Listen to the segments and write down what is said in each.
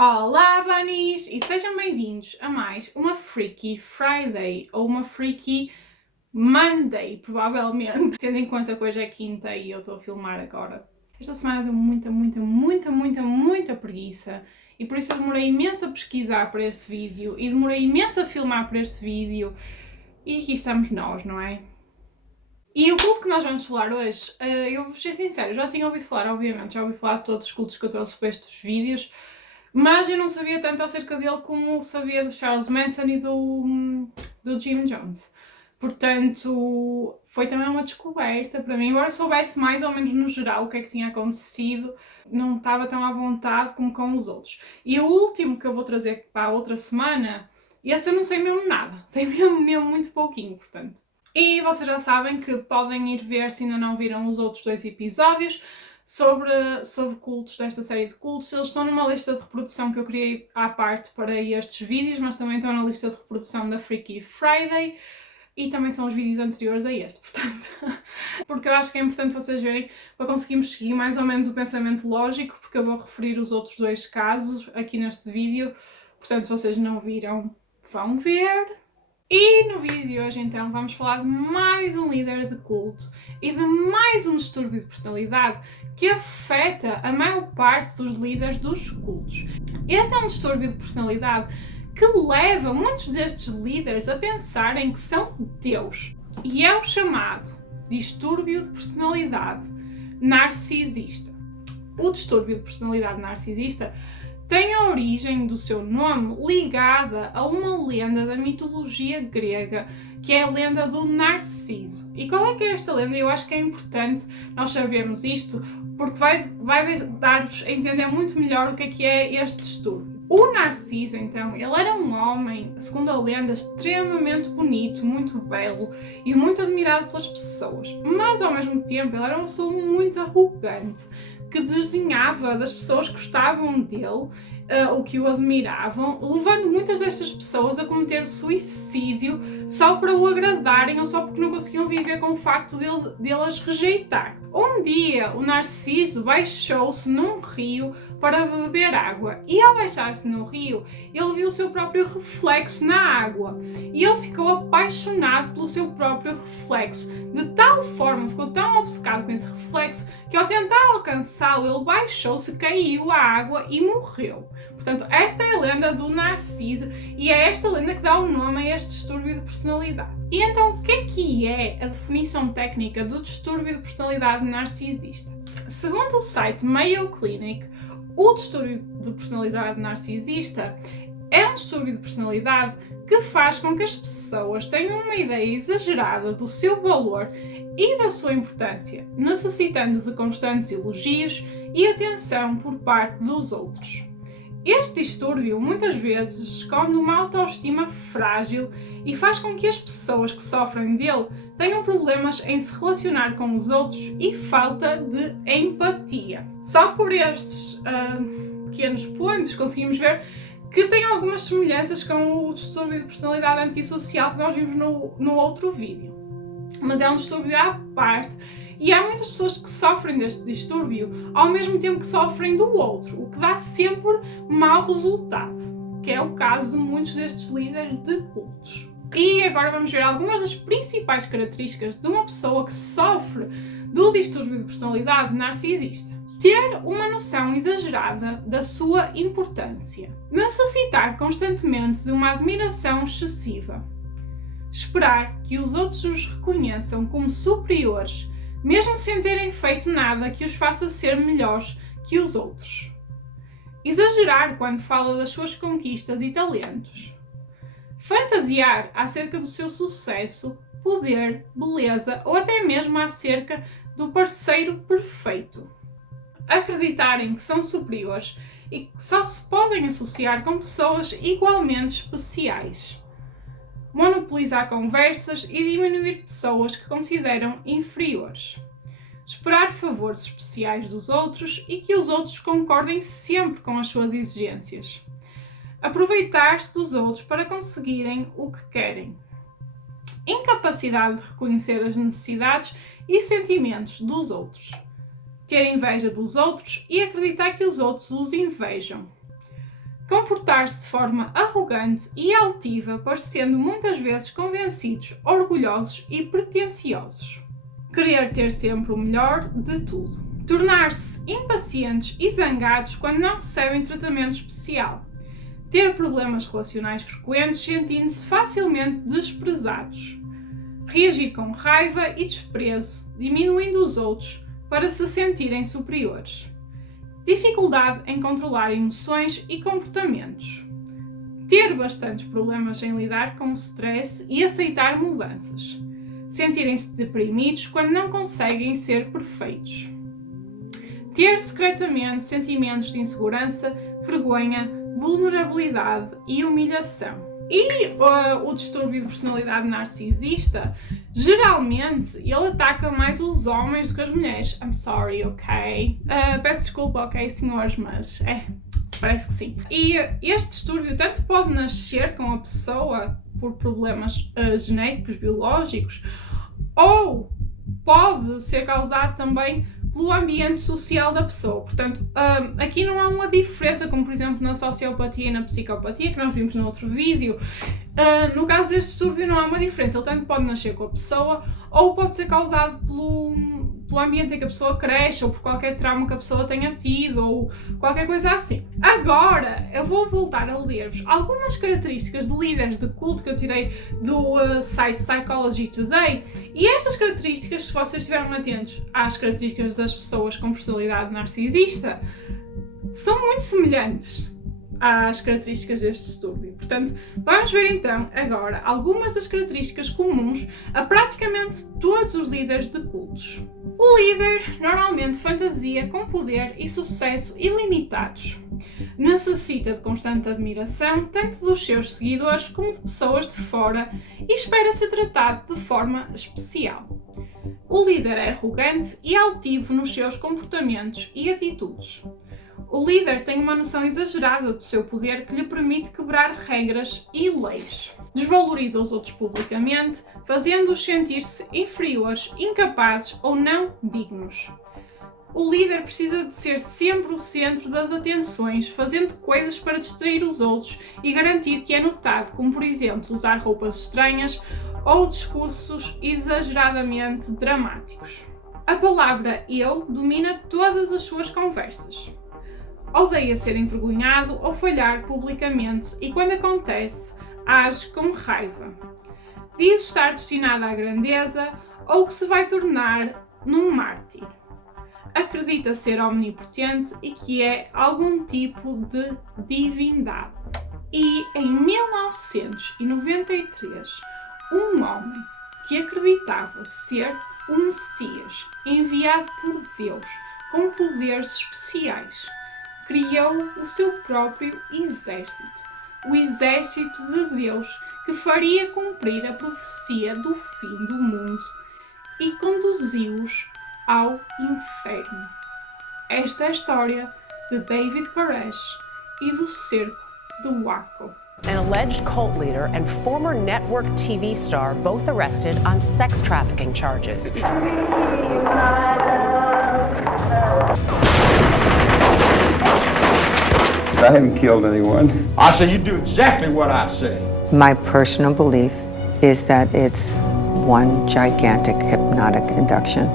Olá, Bunnies! E sejam bem-vindos a mais uma Freaky Friday, ou uma Freaky Monday, provavelmente, tendo em conta que hoje é quinta e eu estou a filmar agora. Esta semana deu muita preguiça e por isso eu demorei imenso a pesquisar para este vídeo e demorei imenso a filmar para este vídeo e aqui estamos nós, não é? E o culto que nós vamos falar hoje, eu vou ser sincera, já tinha ouvido falar, obviamente, já ouvi falar de todos os cultos que eu trouxe para estes vídeos, mas eu não sabia tanto acerca dele como sabia do Charles Manson e do Jim Jones. Portanto, foi também uma descoberta para mim. Embora eu soubesse mais ou menos no geral o que é que tinha acontecido, não estava tão à vontade como com os outros. E o último que eu vou trazer para a outra semana, esse eu não sei mesmo nada. Sei mesmo muito pouquinho, portanto. E vocês já sabem que podem ir ver, se ainda não viram os outros 2 episódios, sobre cultos, desta série de cultos. Eles estão numa lista de reprodução que eu criei à parte para estes vídeos, mas também estão na lista de reprodução da Freaky Friday e também são os vídeos anteriores a este, portanto. Porque eu acho que é importante vocês verem para conseguirmos seguir mais ou menos o pensamento lógico, porque eu vou referir os outros 2 casos aqui neste vídeo, portanto, se vocês não viram, vão ver. E no vídeo de hoje, então, vamos falar de mais um líder de culto e de mais um distúrbio de personalidade que afeta a maior parte dos líderes dos cultos. Este é um distúrbio de personalidade que leva muitos destes líderes a pensarem que são Deus. E é o chamado distúrbio de personalidade narcisista. O distúrbio de personalidade narcisista tem a origem do seu nome ligada a uma lenda da mitologia grega, que é a lenda do Narciso. E qual é que é esta lenda? Eu acho que é importante nós sabermos isto, porque vai dar-vos a entender muito melhor o que é este distúrbio. O Narciso, então, ele era um homem, segundo a lenda, extremamente bonito, muito belo e muito admirado pelas pessoas. Mas, ao mesmo tempo, ele era uma pessoa muito arrogante, que desdenhava das pessoas que gostavam dele, ou que o admiravam, levando muitas destas pessoas a cometer suicídio só para o agradarem ou só porque não conseguiam viver com o facto de as rejeitar. Um dia, o Narciso baixou-se num rio para beber água e, ao baixar-se no rio, ele viu o seu próprio reflexo na água e ele ficou apaixonado pelo seu próprio reflexo, de tal forma, ficou tão obcecado com esse reflexo, que ao tentar alcançá-lo, ele baixou-se, caiu à água e morreu. Portanto, esta é a lenda do Narciso e é esta lenda que dá o nome a este distúrbio de personalidade. E então, o que é a definição técnica do distúrbio de personalidade narcisista? Segundo o site Mayo Clinic, o distúrbio de personalidade narcisista é um distúrbio de personalidade que faz com que as pessoas tenham uma ideia exagerada do seu valor e da sua importância, necessitando de constantes elogios e atenção por parte dos outros. Este distúrbio muitas vezes esconde uma autoestima frágil e faz com que as pessoas que sofrem dele tenham problemas em se relacionar com os outros e falta de empatia. Só por estes pequenos pontos conseguimos ver que tem algumas semelhanças com o distúrbio de personalidade antissocial que nós vimos no outro vídeo. Mas é um distúrbio à parte e há muitas pessoas que sofrem deste distúrbio ao mesmo tempo que sofrem do outro, o que dá sempre mau resultado, que é o caso de muitos destes líderes de cultos. E agora vamos ver algumas das principais características de uma pessoa que sofre do distúrbio de personalidade narcisista. Ter uma noção exagerada da sua importância. Necessitar constantemente de uma admiração excessiva. Esperar que os outros os reconheçam como superiores, mesmo sem terem feito nada que os faça ser melhores que os outros. Exagerar quando fala das suas conquistas e talentos. Fantasiar acerca do seu sucesso, poder, beleza ou até mesmo acerca do parceiro perfeito. Acreditarem que são superiores e que só se podem associar com pessoas igualmente especiais. Monopolizar conversas e diminuir pessoas que consideram inferiores. Esperar favores especiais dos outros e que os outros concordem sempre com as suas exigências. Aproveitar-se dos outros para conseguirem o que querem. Incapacidade de reconhecer as necessidades e sentimentos dos outros. Ter inveja dos outros e acreditar que os outros os invejam. comportar-se de forma arrogante e altiva, parecendo muitas vezes convencidos, orgulhosos e pretensiosos. Querer ter sempre o melhor de tudo. Tornar-se impacientes e zangados quando não recebem tratamento especial. Ter problemas relacionais frequentes, sentindo-se facilmente desprezados. Reagir com raiva e desprezo, diminuindo os outros para se sentirem superiores. Dificuldade em controlar emoções e comportamentos. Ter bastantes problemas em lidar com o stress e aceitar mudanças. Sentirem-se deprimidos quando não conseguem ser perfeitos. Ter secretamente sentimentos de insegurança, vergonha, vulnerabilidade e humilhação. E o distúrbio de personalidade narcisista, geralmente, ele ataca mais os homens do que as mulheres. I'm sorry, ok? Peço desculpa, ok, senhores, mas parece que sim. E este distúrbio tanto pode nascer com a pessoa por problemas genéticos, biológicos, ou pode ser causado também pelo ambiente social da pessoa. Portanto, aqui não há uma diferença, como por exemplo na sociopatia e na psicopatia, que nós vimos no outro vídeo. No caso deste distúrbio não há uma diferença, ele tanto pode nascer com a pessoa, ou pode ser causado pelo ambiente em que a pessoa cresce, ou por qualquer trauma que a pessoa tenha tido, ou qualquer coisa assim. Agora, eu vou voltar a ler-vos algumas características de líderes de culto que eu tirei do site Psychology Today, e estas características, se vocês estiveram atentos às características das pessoas com personalidade narcisista, são muito semelhantes às características deste distúrbio. Portanto, vamos ver então agora algumas das características comuns a praticamente todos os líderes de cultos. O líder normalmente fantasia com poder e sucesso ilimitados. Necessita de constante admiração tanto dos seus seguidores como de pessoas de fora e espera ser tratado de forma especial. O líder é arrogante e altivo nos seus comportamentos e atitudes. O líder tem uma noção exagerada do seu poder que lhe permite quebrar regras e leis. Desvaloriza os outros publicamente, fazendo-os sentir-se inferiores, incapazes ou não dignos. O líder precisa de ser sempre o centro das atenções, fazendo coisas para distrair os outros e garantir que é notado, como por exemplo usar roupas estranhas ou discursos exageradamente dramáticos. A palavra eu domina todas as suas conversas. Odeia ser envergonhado ou falhar publicamente e, quando acontece, age com raiva. Diz estar destinado à grandeza ou que se vai tornar num mártir. Acredita ser omnipotente e que é algum tipo de divindade. E em 1993, um homem que acreditava ser um Messias enviado por Deus com poderes especiais criou o seu próprio exército, o exército de Deus que faria cumprir a profecia do fim do mundo e conduziu-os ao inferno. Esta é a história de David Koresh e do cerco de Waco. An alleged cult leader and former network TV star both arrested on sex trafficking charges. I haven't killed anyone. I say you do exactly what I say. My personal belief is that it's one gigantic hypnotic induction.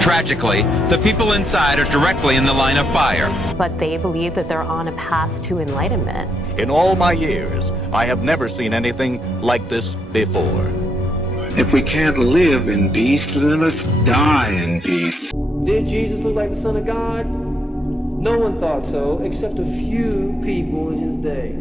Tragically, the people inside are directly in the line of fire. But they believe that they're on a path to enlightenment. In all my years, I have never seen anything like this before. If we can't live in peace, then let's die in peace. Did Jesus look like the Son of God? No one thought so, except a few people in his day.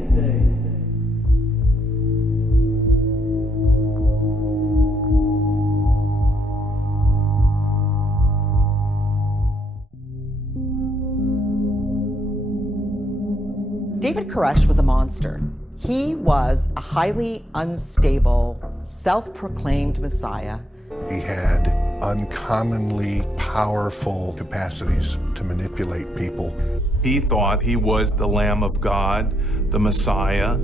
David Koresh was a monster. He was a highly unstable, self-proclaimed messiah. He had uncommonly powerful capacities to manipulate people. He thought he was the Lamb of God, the Messiah,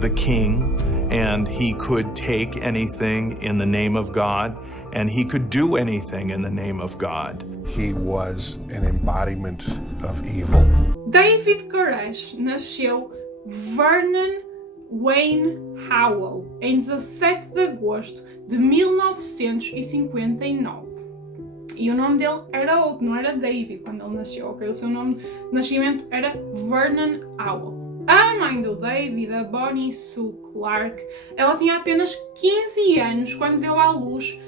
the King, and he could take anything in the name of God, and he could do anything in the name of God. He was an embodiment of evil. David Koresh nasceu Vernon Wayne Howell, em 17 de agosto de 1959. E o nome dele era outro, não era David quando ele nasceu, ok? O seu nome de nascimento era Vernon Howell. A mãe do David, a Bonnie Sue Clark, ela tinha apenas 15 anos quando deu à luz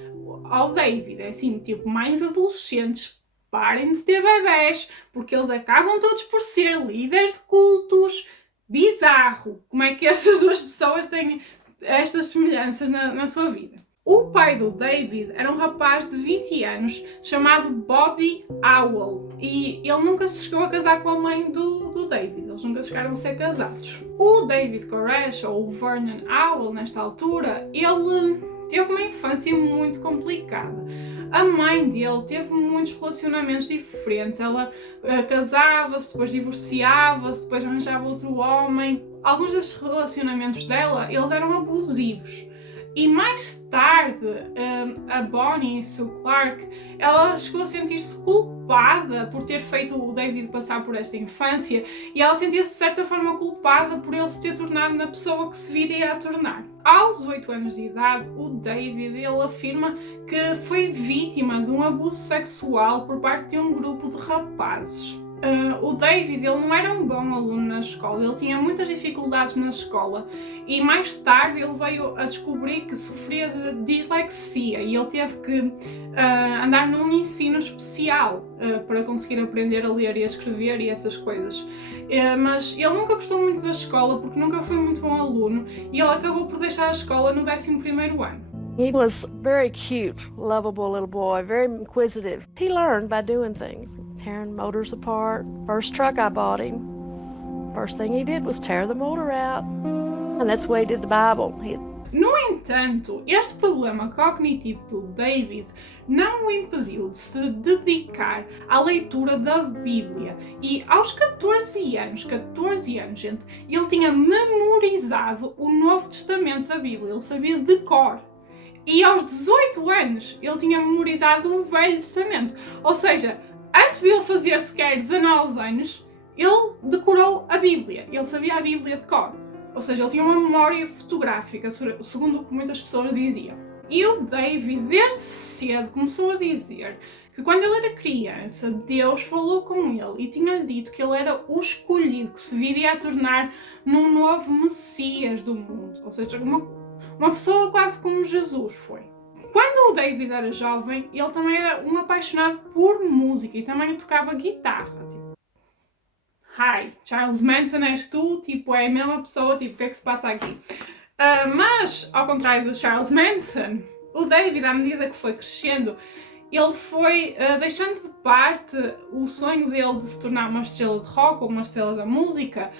ao David. É assim, tipo, mães adolescentes, parem de ter bebés, porque eles acabam todos por ser líderes de cultos. Bizarro! Como é que estas duas pessoas têm estas semelhanças na sua vida? O pai do David era um rapaz de 20 anos chamado Bobby Howell e ele nunca se chegou a casar com a mãe do David, eles nunca chegaram a ser casados. O David Koresh, ou o Vernon Howell, nesta altura, ele teve uma infância muito complicada. A mãe dele teve muitos relacionamentos diferentes, ela casava-se, depois divorciava-se, depois arranjava outro homem. Alguns desses relacionamentos dela, eles eram abusivos. E mais tarde, a Bonnie Sue Clark, ela chegou a sentir-se culpada por ter feito o David passar por esta infância e ela sentia-se de certa forma culpada por ele se ter tornado na pessoa que se viria a tornar. Aos 8 anos de idade, o David, ele afirma que foi vítima de um abuso sexual por parte de um grupo de rapazes. O David, ele não era um bom aluno na escola, ele tinha muitas dificuldades na escola e mais tarde ele veio a descobrir que sofria de dislexia e ele teve que andar num ensino especial para conseguir aprender a ler e a escrever e essas coisas. Mas ele nunca gostou muito da escola porque nunca foi muito bom aluno e ele acabou por deixar a escola no 11º ano. He was very cute, lovable little boy, very inquisitive. He learned by doing things. Tearing motors apart. First truck I bought him, first thing he did was tear the motor out. And that's the way he did the Bible. No entanto, este problema cognitivo do David não o impediu de se dedicar à leitura da Bíblia. E aos 14 anos, gente, ele tinha memorizado o Novo Testamento da Bíblia, ele sabia de cor. E aos 18 anos, ele tinha memorizado o Velho Testamento. Ou seja, antes de ele fazer sequer 19 anos, ele decorou a Bíblia. Ele sabia a Bíblia de cor. Ou seja, ele tinha uma memória fotográfica, segundo o que muitas pessoas diziam. E o David, desde cedo, começou a dizer que quando ele era criança, Deus falou com ele e tinha-lhe dito que ele era o escolhido, que se viria a tornar num novo Messias do mundo. Ou seja, uma pessoa quase como Jesus foi. Quando o David era jovem, ele também era um apaixonado por música e também tocava guitarra. Tipo, hi, Charles Manson és tu? Tipo, é a mesma pessoa, tipo, o que é que se passa aqui? Mas, ao contrário do Charles Manson, o David, à medida que foi crescendo, ele foi deixando de parte o sonho dele de se tornar uma estrela de rock ou uma estrela da música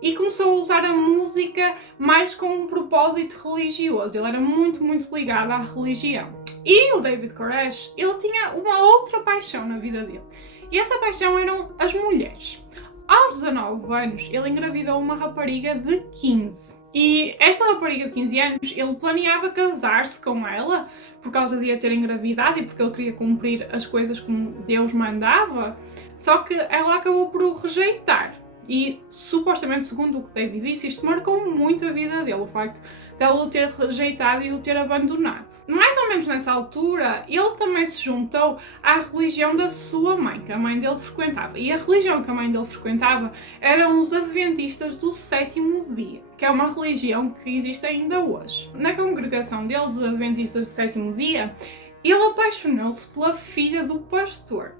e começou a usar a música mais com um propósito religioso. Ele era muito, muito ligado à religião. E o David Koresh, ele tinha uma outra paixão na vida dele. E essa paixão eram as mulheres. Aos 19 anos, ele engravidou uma rapariga de 15. E esta rapariga de 15 anos, ele planeava casar-se com ela por causa de a ter engravidado e porque ele queria cumprir as coisas como Deus mandava. Só que ela acabou por o rejeitar. E, supostamente, segundo o que David disse, isto marcou muito a vida dele, o facto de ela o ter rejeitado e o ter abandonado. Mais ou menos nessa altura, ele também se juntou à religião da sua mãe, que a mãe dele frequentava. E a religião que a mãe dele frequentava eram os Adventistas do 7º dia, que é uma religião que existe ainda hoje. Na congregação dele, dos Adventistas do 7º dia, ele apaixonou-se pela filha do pastor.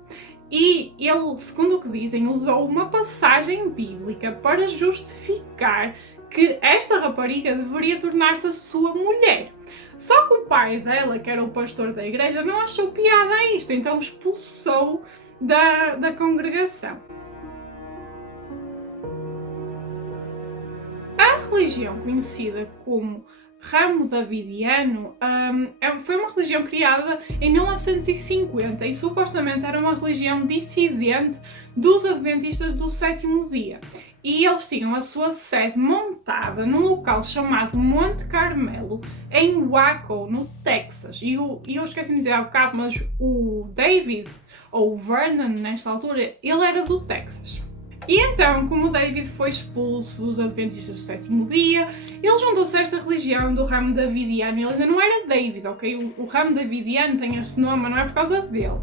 E ele, segundo o que dizem, usou uma passagem bíblica para justificar que esta rapariga deveria tornar-se a sua mulher. Só que o pai dela, que era o pastor da igreja, não achou piada a isto, então expulsou da congregação. A religião conhecida como ramo davidiano foi uma religião criada em 1950 e supostamente era uma religião dissidente dos Adventistas do 7º dia. E eles tinham a sua sede montada num local chamado Monte Carmelo, em Waco, no Texas. E eu esqueci de dizer há bocado, mas o David, ou Vernon nesta altura, ele era do Texas. E então, como o David foi expulso dos Adventistas do Sétimo Dia, ele juntou-se a esta religião do ramo davidiano. Ele ainda não era David, ok? O ramo davidiano tem este nome, mas não é por causa dele.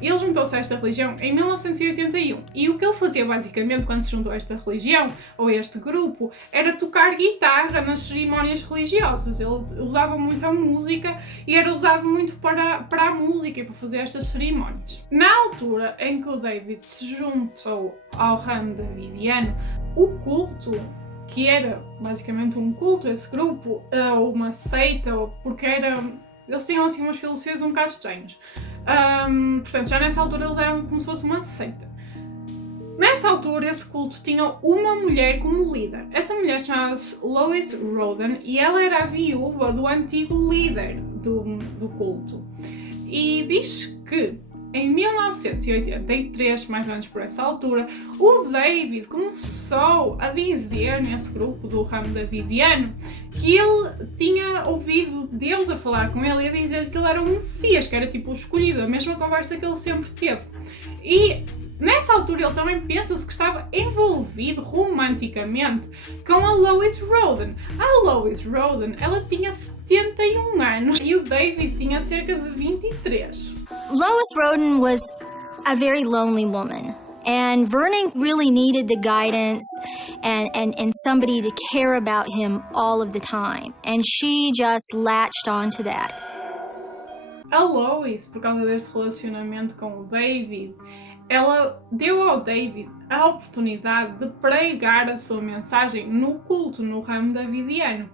Ele juntou-se a esta religião em 1981 e o que ele fazia basicamente quando se juntou a esta religião, ou a este grupo, era tocar guitarra nas cerimónias religiosas. Ele usava muito a música e era usado muito para a música e para fazer estas cerimónias. Na altura em que o David se juntou ao ramo davidiano, o culto, que era basicamente um culto, esse grupo, ou uma seita, porque eles tinham assim umas filosofias um bocado estranhas. Portanto, já nessa altura eles eram como se fosse uma seita. Nessa altura, esse culto tinha uma mulher como líder. Essa mulher chamava-se Lois Roden e ela era a viúva do antigo líder do culto. E diz que em 1983, mais ou menos por essa altura, o David começou a dizer nesse grupo do ramo davidiano que ele tinha ouvido Deus a falar com ele e a dizer que ele era o Messias, que era tipo o escolhido, a mesma conversa que ele sempre teve. E nessa altura ele também pensa-se que estava envolvido romanticamente com a Lois Roden. A Lois Roden, ela tinha 71 anos e o David tinha cerca de 23. Lois Roden was a very lonely woman, and Vernon really needed the guidance and somebody to care about him all of the time, and she just latched onto that. A Lois, por causa deste relacionamento com o David, ela deu ao David a oportunidade de pregar a sua mensagem no culto, no ramo davidiano.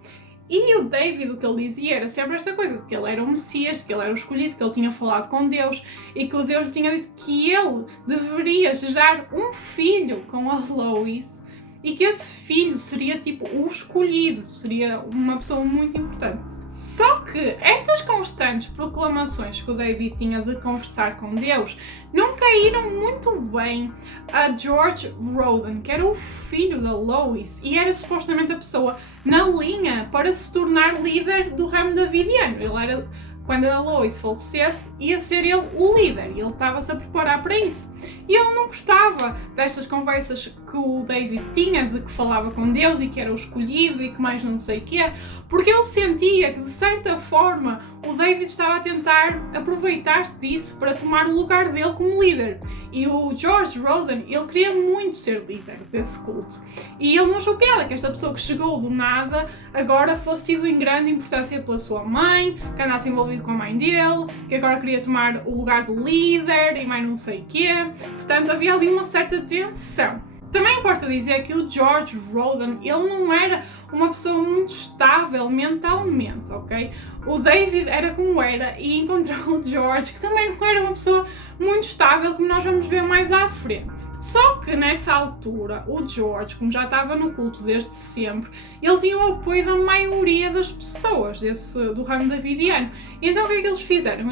E o David, o que ele dizia era sempre esta coisa, que ele era o Messias, que ele era o escolhido, que ele tinha falado com Deus e que o Deus lhe tinha dito que ele deveria gerar um filho com a Lois e que esse filho seria tipo o escolhido, seria uma pessoa muito importante. Só que estas constantes proclamações que o David tinha de conversar com Deus não caíram muito bem a George Roden, que era o filho da Lois e era supostamente a pessoa na linha para se tornar líder do ramo davidiano. Ele era, quando a Lois falecesse, ia ser ele o líder e ele estava-se a preparar para isso. E ele não gostava destas conversas que o David tinha, de que falava com Deus e que era o escolhido e que mais não sei o quê, porque ele sentia que, de certa forma, o David estava a tentar aproveitar-se disso para tomar o lugar dele como líder. E o George Roden, ele queria muito ser líder desse culto. E ele não achou piada que esta pessoa que chegou do nada agora fosse tido em grande importância pela sua mãe, que andasse envolvido com a mãe dele, que agora queria tomar o lugar do líder e mais não sei o quê. Portanto, havia ali uma certa tensão. Também importa dizer que o George Roden, ele não era uma pessoa muito estável mentalmente, ok? O David era como era e encontrou o George, que também não era uma pessoa muito estável, como nós vamos ver mais à frente. Só que nessa altura, o George, como já estava no culto desde sempre, ele tinha o apoio da maioria das pessoas do ramo davidiano. E então o que é que eles fizeram?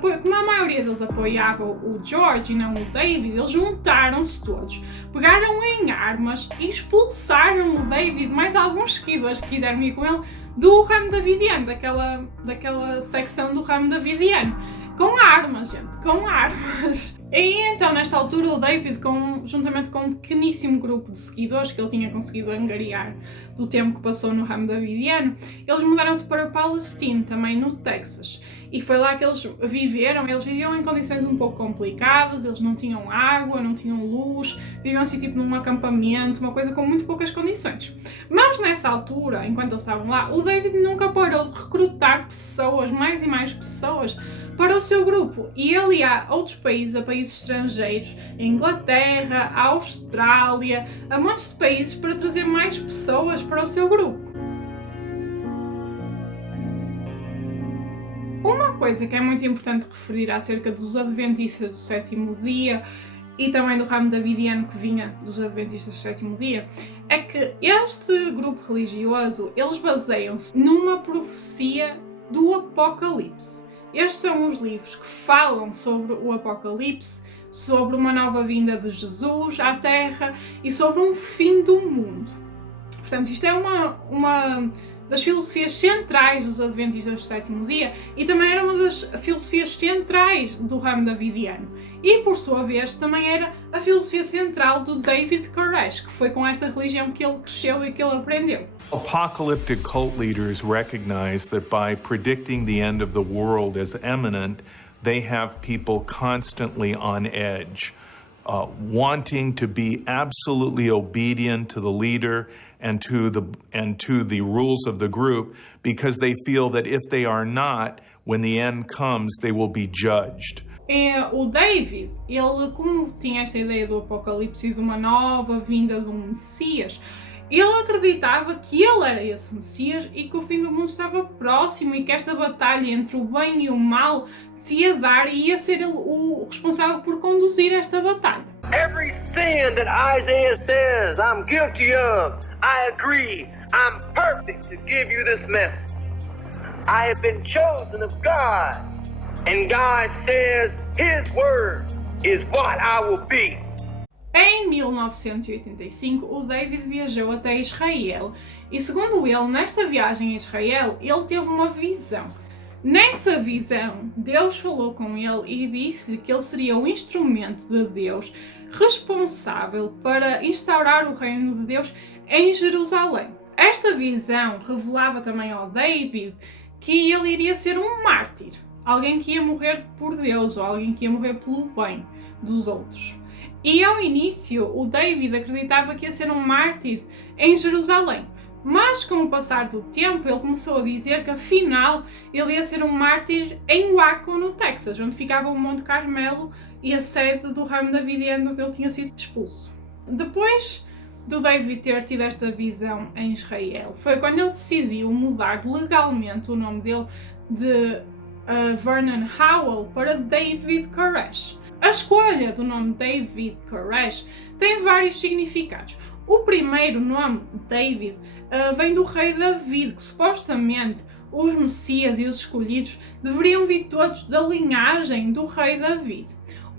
Como a maioria deles apoiava o George e não o David, eles juntaram-se todos, pegaram em armas e expulsaram o David, mais alguns seguidores que quiseram ir com ele, do ramo davidiano, daquela secção do ramo davidiano. Com armas, gente, com armas. E então, nesta altura, o David, juntamente com um pequeníssimo grupo de seguidores que ele tinha conseguido angariar do tempo que passou no ramo davidiano, eles mudaram-se para Palestine, também no Texas. E foi lá que eles viveram. Eles viviam em condições um pouco complicadas, eles não tinham água, não tinham luz, viviam assim tipo num acampamento, uma coisa com muito poucas condições. Mas nessa altura, enquanto eles estavam lá, o David nunca parou de recrutar pessoas, mais e mais pessoas, para o seu grupo. E ele ia a outros países, a países estrangeiros, a Inglaterra, a Austrália, a montes de países para trazer mais pessoas para o seu grupo. Uma coisa que é muito importante referir acerca dos Adventistas do Sétimo Dia e também do ramo davidiano que vinha dos Adventistas do Sétimo Dia, é que este grupo religioso, eles baseiam-se numa profecia do Apocalipse. Estes são os livros que falam sobre o Apocalipse, sobre uma nova vinda de Jesus à Terra e sobre um fim do mundo. Portanto, isto é uma das filosofias centrais dos Adventistas do sétimo dia e também era uma das filosofias centrais do ramo davidiano. E, por sua vez, também era a filosofia central do David Koresh, que foi com esta religião que ele cresceu e que ele aprendeu. Apocalyptic cult leaders recognize that by predicting the end of the world as imminent, they have people constantly on edge, wanting to be absolutely obedient to the leader and to the rules of the group, because they feel that if they are not, when the end comes, they will be judged. O David, ele, como tinha esta ideia do Apocalipse e de uma nova vinda de um Messias, ele acreditava que ele era esse Messias e que o fim do mundo estava próximo e que esta batalha entre o bem e o mal se ia dar e ia ser ele o responsável por conduzir esta batalha. Every sin that Isaiah says I'm guilty of, I agree. I'm perfect to give you this message. I have been chosen of God, and God says His word is what I will be. Em 1985, o David viajou até Israel e, segundo ele, nesta viagem a Israel, ele teve uma visão. Nessa visão, Deus falou com ele e disse que ele seria o instrumento de Deus responsável para instaurar o reino de Deus em Jerusalém. Esta visão revelava também ao David que ele iria ser um mártir, alguém que ia morrer por Deus ou alguém que ia morrer pelo bem dos outros. E ao início, o David acreditava que ia ser um mártir em Jerusalém. Mas com o passar do tempo, ele começou a dizer que afinal ele ia ser um mártir em Waco, no Texas, onde ficava o Monte Carmelo e a sede do ramo davidiano onde ele tinha sido expulso. Depois do David ter tido esta visão em Israel, foi quando ele decidiu mudar legalmente o nome dele de Vernon Howell para David Koresh. A escolha do nome David Koresh tem vários significados. O primeiro nome, David, vem do rei David, que supostamente os Messias e os escolhidos deveriam vir todos da linhagem do rei David.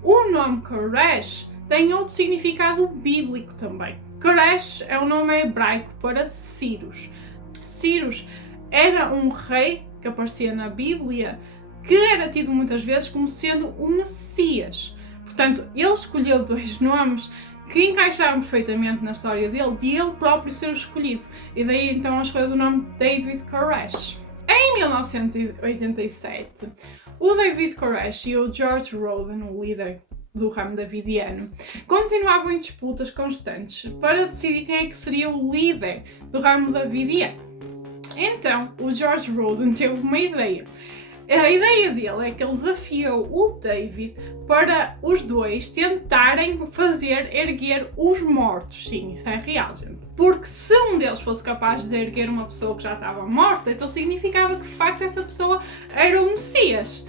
O nome Koresh tem outro significado bíblico também. Koresh é o nome hebraico para Cyrus. Cyrus era um rei que aparecia na Bíblia que era tido muitas vezes como sendo o Messias. Portanto, ele escolheu dois nomes que encaixavam perfeitamente na história dele, de ele próprio ser o escolhido. E daí então a escolha do nome David Koresh. Em 1987, o David Koresh e o George Roden, o líder do ramo davidiano, continuavam em disputas constantes para decidir quem é que seria o líder do ramo davidiano. Então, o George Roden teve uma ideia. A ideia dele é que ele desafiou o David para os dois tentarem fazer erguer os mortos. Sim, isso é real, gente. Porque se um deles fosse capaz de erguer uma pessoa que já estava morta, então significava que de facto essa pessoa era o Messias.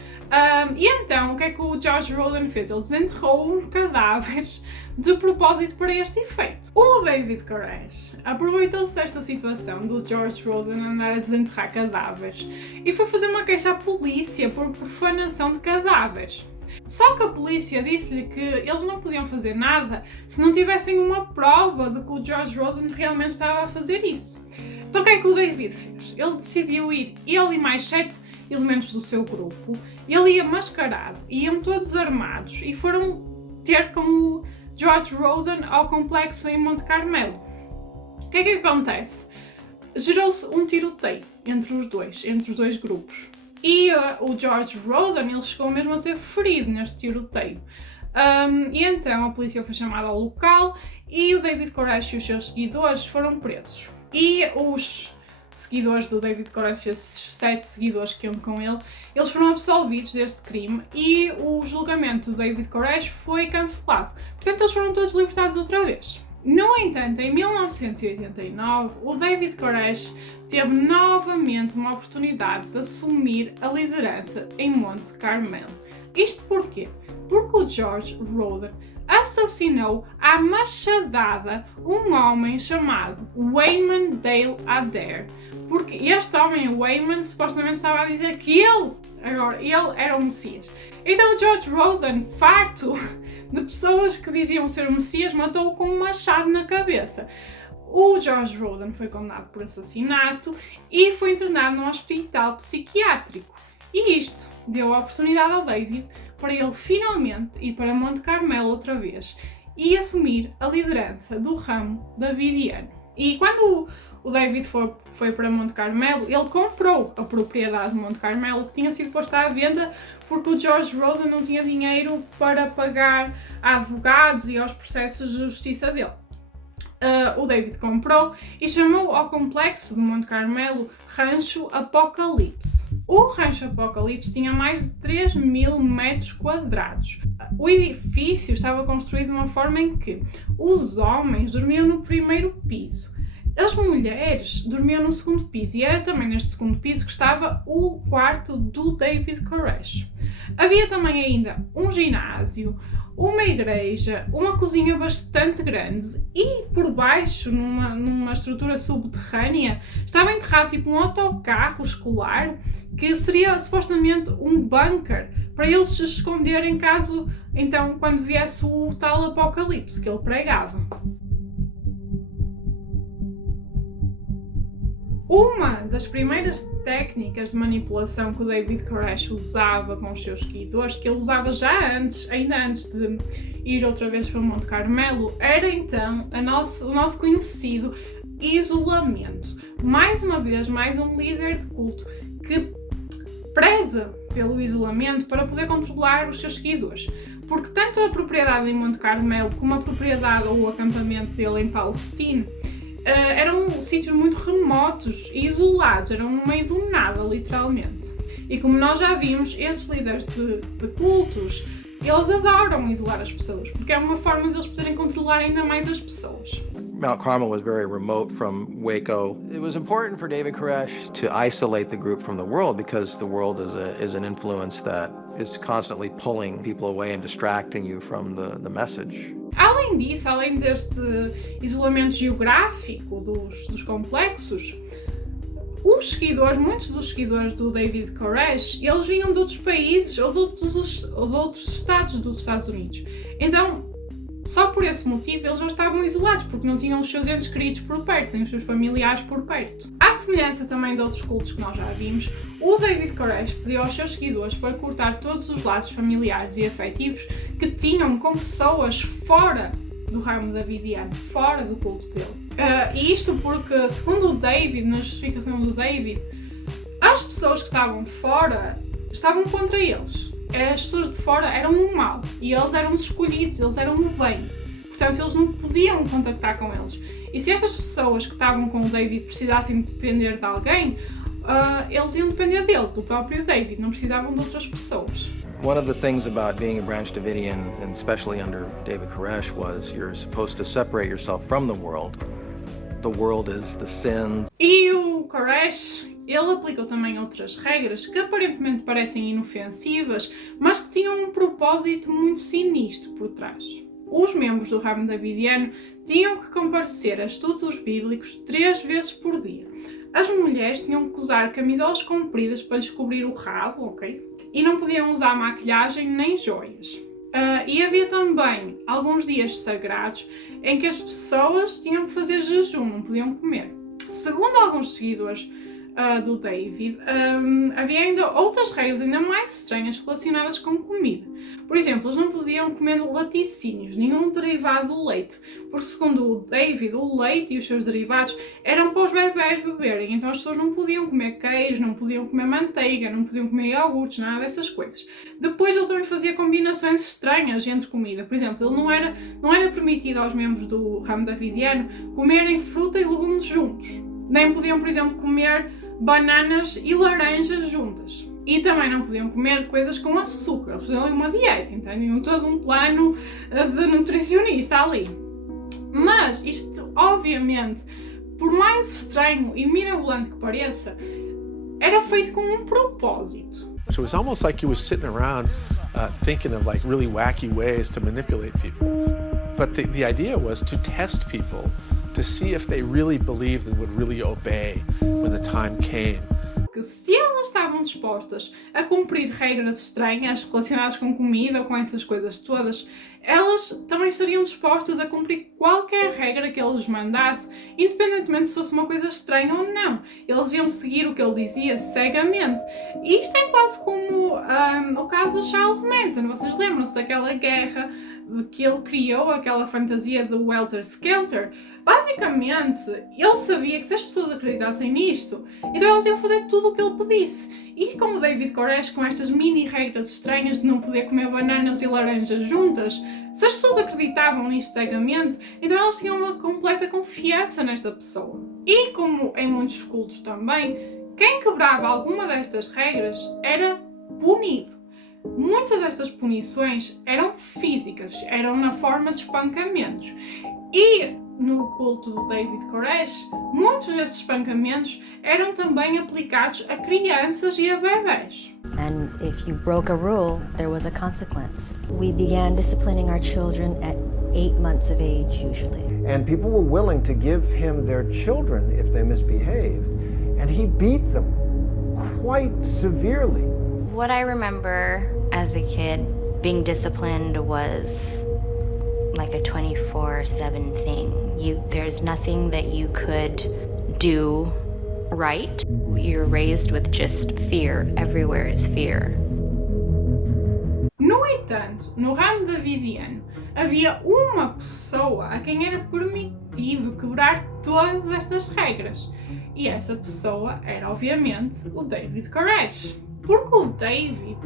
E então, o que é que o George Roden fez? Ele desenterrou os cadáveres de propósito para este efeito. O David Koresh aproveitou-se desta situação do George Roden andar a desenterrar cadáveres e foi fazer uma queixa à polícia por profanação de cadáveres. Só que a polícia disse-lhe que eles não podiam fazer nada se não tivessem uma prova de que o George Roden realmente estava a fazer isso. Então o que é que o David fez? Ele decidiu ir, ele e mais 7 elementos do seu grupo, ele ia mascarado, iam todos armados e foram ter com o George Roden ao complexo em Monte Carmelo. O que é que acontece? Gerou-se um tiroteio entre os dois grupos. E o George Roden, ele chegou mesmo a ser ferido neste tiroteio. E então a polícia foi chamada ao local e o David Koresh e os seus seguidores foram presos. E os seguidores do David Koresh, esses 7 seguidores que iam com ele, eles foram absolvidos deste crime e o julgamento do David Koresh foi cancelado. Portanto, eles foram todos libertados outra vez. No entanto, em 1989, o David Koresh teve novamente uma oportunidade de assumir a liderança em Monte Carmelo. Isto porquê? Porque o George Roden assassinou à machadada um homem chamado Wayman Dale Adair, porque este homem, Wayman, supostamente estava a dizer que ele era o Messias. Então o George Roden, farto de pessoas que diziam ser o Messias, matou-o com um machado na cabeça. O Josh Roden foi condenado por assassinato e foi internado num hospital psiquiátrico. E isto deu a oportunidade ao David para ele finalmente ir para Monte Carmelo outra vez e assumir a liderança do ramo davidiano. E quando o David foi para Monte Carmelo, ele comprou a propriedade de Monte Carmelo que tinha sido posta à venda porque o Josh Roden não tinha dinheiro para pagar a advogados e aos processos de justiça dele. O David comprou e chamou ao complexo de Monte Carmelo Rancho Apocalipse. O Rancho Apocalipse tinha mais de 3.000 metros quadrados. O edifício estava construído de uma forma em que os homens dormiam no primeiro piso, as mulheres dormiam no segundo piso, e era também neste segundo piso que estava o quarto do David Koresh. Havia também ainda um ginásio, uma igreja, uma cozinha bastante grande e por baixo, numa estrutura subterrânea, estava enterrado tipo um autocarro escolar que seria supostamente um bunker para eles se esconderem caso, então, quando viesse o tal apocalipse que ele pregava. Uma das primeiras técnicas de manipulação que o David Koresh usava com os seus seguidores, que ele usava ainda antes de ir outra vez para o Monte Carmelo, era então o nosso conhecido isolamento. Mais uma vez, mais um líder de culto que preza pelo isolamento para poder controlar os seus seguidores. Porque tanto a propriedade em Monte Carmelo como a propriedade ou o acampamento dele em Palestina eram sítios muito remotos e isolados, eram no meio do nada, literalmente. E como nós já vimos, esses líderes de cultos, eles adoram isolar as pessoas, porque é uma forma de eles poderem controlar ainda mais as pessoas. Mount Carmel was very remote from Waco. It was important for David Koresh to isolate the group from the world because the world is an influence that is constantly pulling people away and distracting you from the message. Além disso, além deste isolamento geográfico dos complexos, muitos dos seguidores do David Koresh, eles vinham de outros países ou de outros estados dos Estados Unidos. Então, só por esse motivo, eles já estavam isolados, porque não tinham os seus entes queridos por perto, nem os seus familiares por perto. À semelhança também de outros cultos que nós já vimos, o David Koresh pediu aos seus seguidores para cortar todos os laços familiares e afetivos que tinham com pessoas fora do ramo davidiano, fora do culto dele. E isto porque, segundo o David, na justificação do David, as pessoas que estavam fora estavam contra eles. As pessoas de fora eram o mal e eles eram os escolhidos, eles eram o bem. Portanto, eles não podiam contactar com eles. E se estas pessoas que estavam com o David precisassem depender de alguém, eles iam depender dele, do próprio David, não precisavam de outras pessoas. One of the things about being a Branch Davidian, and especially under David Koresh, was you're supposed to separate yourself from the world. The world is the sin. E o Koresh, ele aplicou também outras regras que aparentemente parecem inofensivas, mas que tinham um propósito muito sinistro por trás. Os membros do ramo davidiano tinham que comparecer a estudos bíblicos 3 vezes por dia. As mulheres tinham que usar camisolas compridas para lhes cobrir o rabo, ok? E não podiam usar maquilhagem nem joias. E havia também alguns dias sagrados em que as pessoas tinham que fazer jejum, não podiam comer. Segundo alguns seguidores do David, havia ainda outras regras ainda mais estranhas relacionadas com comida. Por exemplo, eles não podiam comer laticínios, nenhum derivado do leite, porque segundo o David, o leite e os seus derivados eram para os bebés beberem, então as pessoas não podiam comer queijo, não podiam comer manteiga, não podiam comer iogurtes, nada dessas coisas. Depois ele também fazia combinações estranhas entre comida. Por exemplo, ele não era permitido aos membros do ramo davidiano comerem fruta e legumes juntos. Nem podiam, por exemplo, comer bananas e laranjas juntas. E também não podiam comer coisas com açúcar. Eles faziam uma dieta, tinham todo um plano de nutricionista ali. Mas isto, obviamente, por mais estranho e mirabolante que pareça, era feito com um propósito. So it was almost like he was sitting around thinking of like really wacky ways to manipulate people. But the idea was to test people to see if they really believed and would really obey when the time came. Que se elas não estavam dispostas a cumprir regras estranhas relacionadas com comida ou com essas coisas todas, elas também estariam dispostas a cumprir qualquer regra que ele lhes mandasse, independentemente se fosse uma coisa estranha ou não. Eles iam seguir o que ele dizia cegamente. E isto é quase como o caso de Charles Manson. Vocês lembram-se daquela guerra que ele criou, aquela fantasia do Helter Skelter? Basicamente, ele sabia que se as pessoas acreditassem nisto, então elas iam fazer tudo o que ele pedisse. E como David Koresh, com estas mini regras estranhas de não poder comer bananas e laranjas juntas, se as pessoas acreditavam nisto cegamente, então elas tinham uma completa confiança nesta pessoa. E como em muitos cultos também, quem quebrava alguma destas regras era punido. Muitas destas punições eram físicas, eram na forma de espancamentos. E no culto do David Koresh, muitos destes espancamentos eram também aplicados a crianças e a bebés. And if you broke a rule, there was a consequence. We began disciplining our children at 8 months of age, usually. And people were willing to give him their children if they misbehaved, and he beat them quite severely. What I remember as a kid, being disciplined was like a 24/7 thing. There's nothing that you could do right. You're raised with just fear. Everywhere is fear. No entanto, no ramo davidiano, havia uma pessoa a quem era permitido quebrar todas estas regras. E essa pessoa era, obviamente, o David Koresh. Porque o David,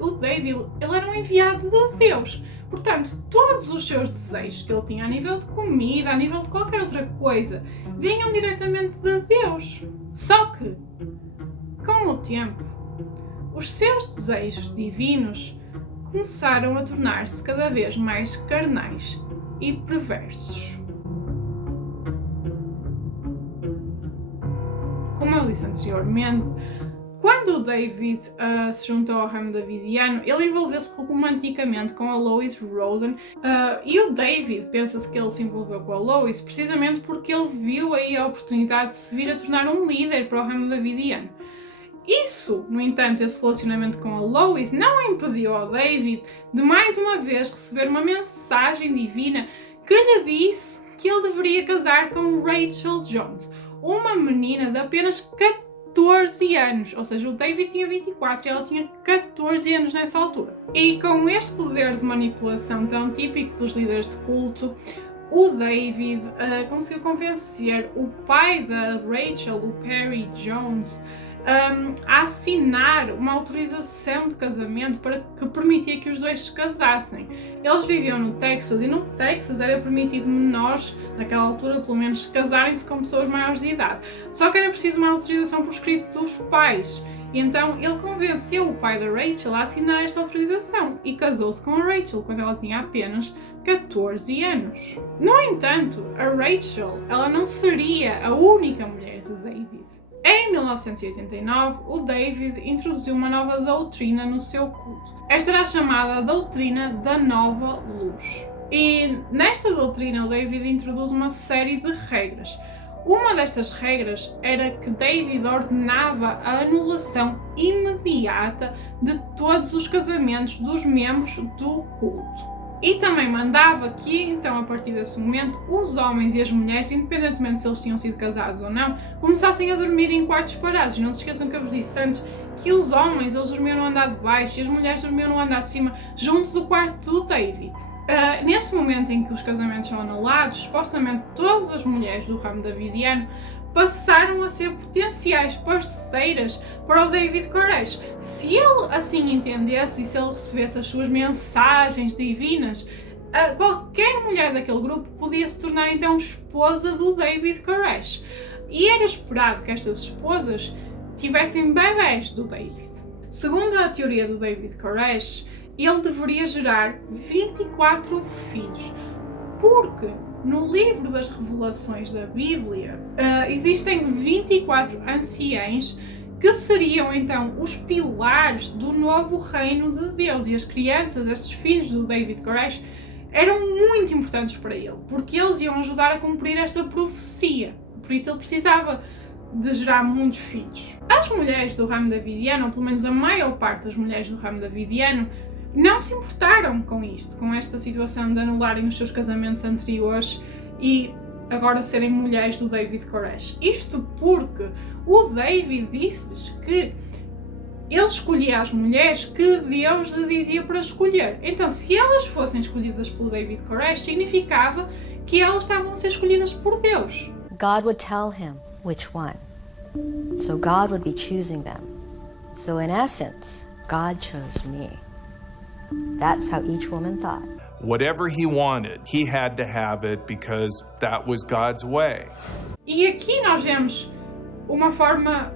ele era um enviado de Deus. Portanto, todos os seus desejos que ele tinha a nível de comida, a nível de qualquer outra coisa, vinham diretamente de Deus. Só que, com o tempo, os seus desejos divinos começaram a tornar-se cada vez mais carnais e perversos. Como eu disse anteriormente, quando o David se juntou ao ramo davidiano, ele envolveu-se romanticamente com a Lois Roden, e o David pensa-se que ele se envolveu com a Lois precisamente porque ele viu aí a oportunidade de se vir a tornar um líder para o ramo davidiano. Isso, no entanto, esse relacionamento com a Lois não impediu ao David de mais uma vez receber uma mensagem divina que lhe disse que ele deveria casar com Rachel Jones, uma menina de apenas 14 anos, ou seja, o David tinha 24 e ela tinha 14 anos nessa altura. E com este poder de manipulação tão típico dos líderes de culto, o David conseguiu convencer o pai da Rachel, o Perry Jones, a assinar uma autorização de casamento para que permitia que os dois se casassem. Eles viviam no Texas e no Texas era permitido menores, naquela altura pelo menos, casarem-se com pessoas maiores de idade. Só que era preciso uma autorização por escrito dos pais. E então ele convenceu o pai da Rachel a assinar esta autorização e casou-se com a Rachel quando ela tinha apenas 14 anos. No entanto, a Rachel, ela não seria a única mulher de David. Em 1989, o David introduziu uma nova doutrina no seu culto. Esta era a chamada doutrina da nova luz. E nesta doutrina, o David introduz uma série de regras. Uma destas regras era que David ordenava a anulação imediata de todos os casamentos dos membros do culto. E também mandava que, então, a partir desse momento, os homens e as mulheres, independentemente se eles tinham sido casados ou não, começassem a dormir em quartos separados. E não se esqueçam que eu vos disse antes que os homens, eles dormiam no andar de baixo e as mulheres dormiam no andar de cima, junto do quarto do David. Nesse momento em que os casamentos são anulados, supostamente todas as mulheres do ramo davidiano passaram a ser potenciais parceiras para o David Koresh. Se ele assim entendesse e se ele recebesse as suas mensagens divinas, qualquer mulher daquele grupo podia se tornar então esposa do David Koresh. E era esperado que estas esposas tivessem bebés do David. Segundo a teoria do David Koresh, ele deveria gerar 24 filhos, porque no livro das Revelações da Bíblia existem 24 anciães que seriam então os pilares do novo reino de Deus, e as crianças, estes filhos do David Koresh, eram muito importantes para ele, porque eles iam ajudar a cumprir esta profecia. Por isso ele precisava de gerar muitos filhos. As mulheres do ramo davidiano, ou pelo menos a maior parte das mulheres do ramo davidiano, não se importaram com isto, com esta situação de anularem os seus casamentos anteriores e agora serem mulheres do David Koresh. Isto porque o David disse-lhes que ele escolhia as mulheres que Deus lhe dizia para escolher. Então, se elas fossem escolhidas pelo David Koresh, significava que elas estavam a ser escolhidas por Deus. God would tell him which one. So God would be choosing them. So in essence, God chose me. That's how each woman thought. Whatever he wanted, he had to have it because that was God's way. E aqui nós vemos uma forma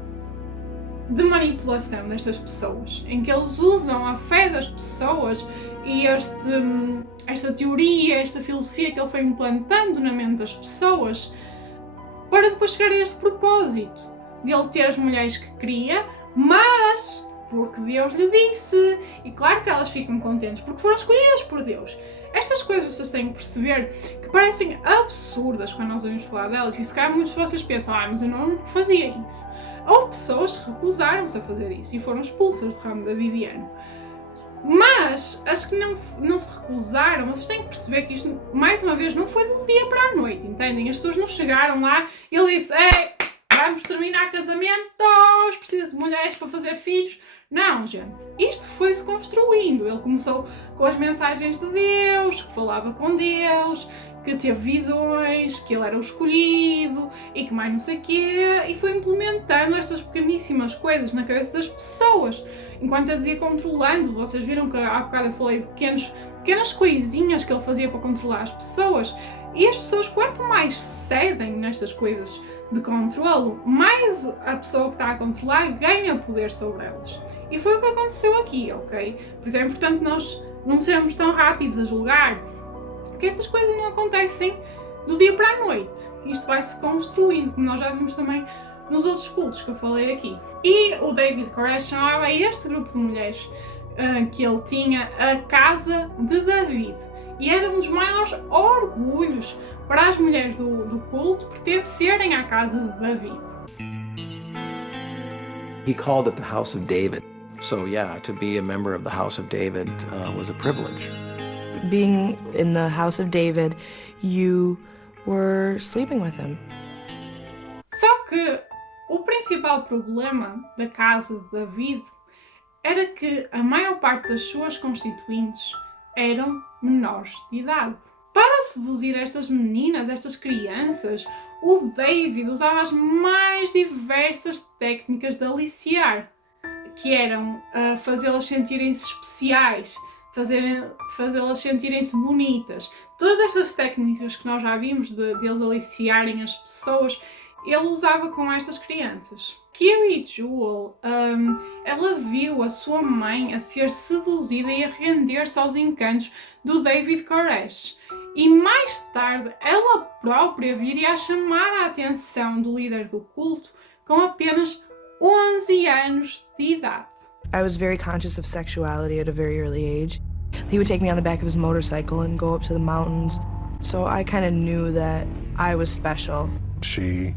de manipulação destas pessoas, em que eles usam a fé das pessoas e esta teoria, esta filosofia que ele foi implantando na mente das pessoas para depois chegar a este propósito de ele ter as mulheres que queria, mas porque Deus lhe disse. E claro que elas ficam contentes porque foram escolhidas por Deus. Estas coisas vocês têm que perceber que parecem absurdas quando nós ouvimos falar delas, e se calhar muitos de vocês pensam, mas eu não fazia isso. Houve pessoas que recusaram-se a fazer isso e foram expulsas do ramo davidiano. Mas as que não se recusaram, vocês têm que perceber que isto, mais uma vez, não foi do dia para a noite, entendem? As pessoas não chegaram lá e ele disse, vamos terminar casamentos, preciso de mulheres para fazer filhos. Não, gente, isto foi-se construindo. Ele começou com as mensagens de Deus, que falava com Deus, que teve visões, que ele era o escolhido e que mais não sei o quê, e foi implementando estas pequeníssimas coisas na cabeça das pessoas, enquanto as ia controlando. Vocês viram que há bocado eu falei de pequenas coisinhas que ele fazia para controlar as pessoas, e as pessoas, quanto mais cedem nestas coisas de controlo, mais a pessoa que está a controlar ganha poder sobre elas. E foi o que aconteceu aqui, ok? Por isso é importante nós não sermos tão rápidos a julgar, porque estas coisas não acontecem do dia para a noite. Isto vai-se construindo, como nós já vimos também nos outros cultos que eu falei aqui. E o David Koresh chamava este grupo de mulheres que ele tinha a Casa de David. E era um dos maiores orgulhos para as mulheres do culto pertencerem à Casa de David. He called it the House of David. So yeah, to be a member of the House of David was a privilege. Being in the House of David, you were sleeping with him. Só que o principal problema da Casa de David era que a maior parte das suas constituintes eram menores de idade. Para seduzir estas meninas, estas crianças, o David usava as mais diversas técnicas de aliciar, que eram fazê-las sentirem-se especiais, fazê-las sentirem-se bonitas. Todas estas técnicas que nós já vimos deles aliciarem as pessoas, ele usava com estas crianças. Carrie Jewel, ela viu a sua mãe a ser seduzida e a render-se aos encantos do David Koresh. E mais tarde, ela própria viria a chamar a atenção do líder do culto com apenas 11 anos de idade. I was very conscious of sexuality at a very early age. He would take me on the back of his motorcycle and go up to the mountains. So I kind of knew that I was special. She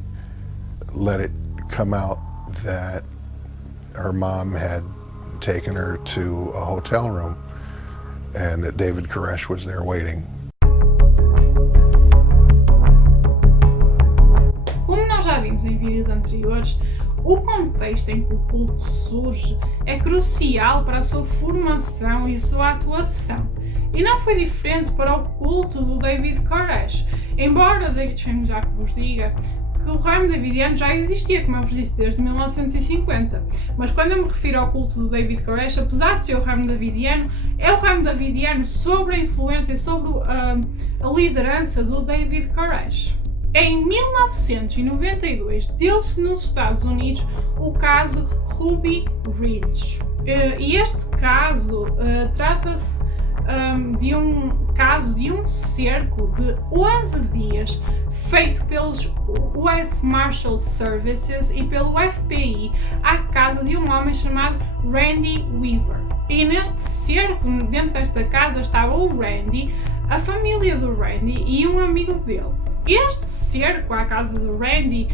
let it come out that her mom had taken her to a hotel room and that David Koresh was there waiting. Como nós já vimos em vídeos anteriores, o contexto em que o culto surge é crucial para a sua formação e a sua atuação. E não foi diferente para o culto do David Koresh. Embora deixem-me já que vos diga que o ramo davidiano já existia, como eu vos disse, desde 1950. Mas quando eu me refiro ao culto do David Koresh, apesar de ser o ramo davidiano, é o ramo davidiano sobre a influência e sobre a liderança do David Koresh. Em 1992, deu-se nos Estados Unidos o caso Ruby Ridge. E este caso trata-se de um caso de um cerco de 11 dias feito pelos US Marshal Services e pelo FBI à casa de um homem chamado Randy Weaver. E neste cerco, dentro desta casa, estava o Randy, a família do Randy e um amigo dele. Este cerco à casa do Randy,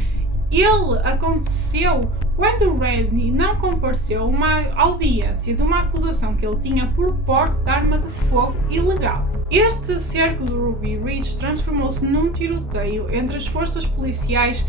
ele aconteceu quando o Randy não compareceu a uma audiência de uma acusação que ele tinha por porte de arma de fogo ilegal. Este cerco de Ruby Ridge transformou-se num tiroteio entre as forças policiais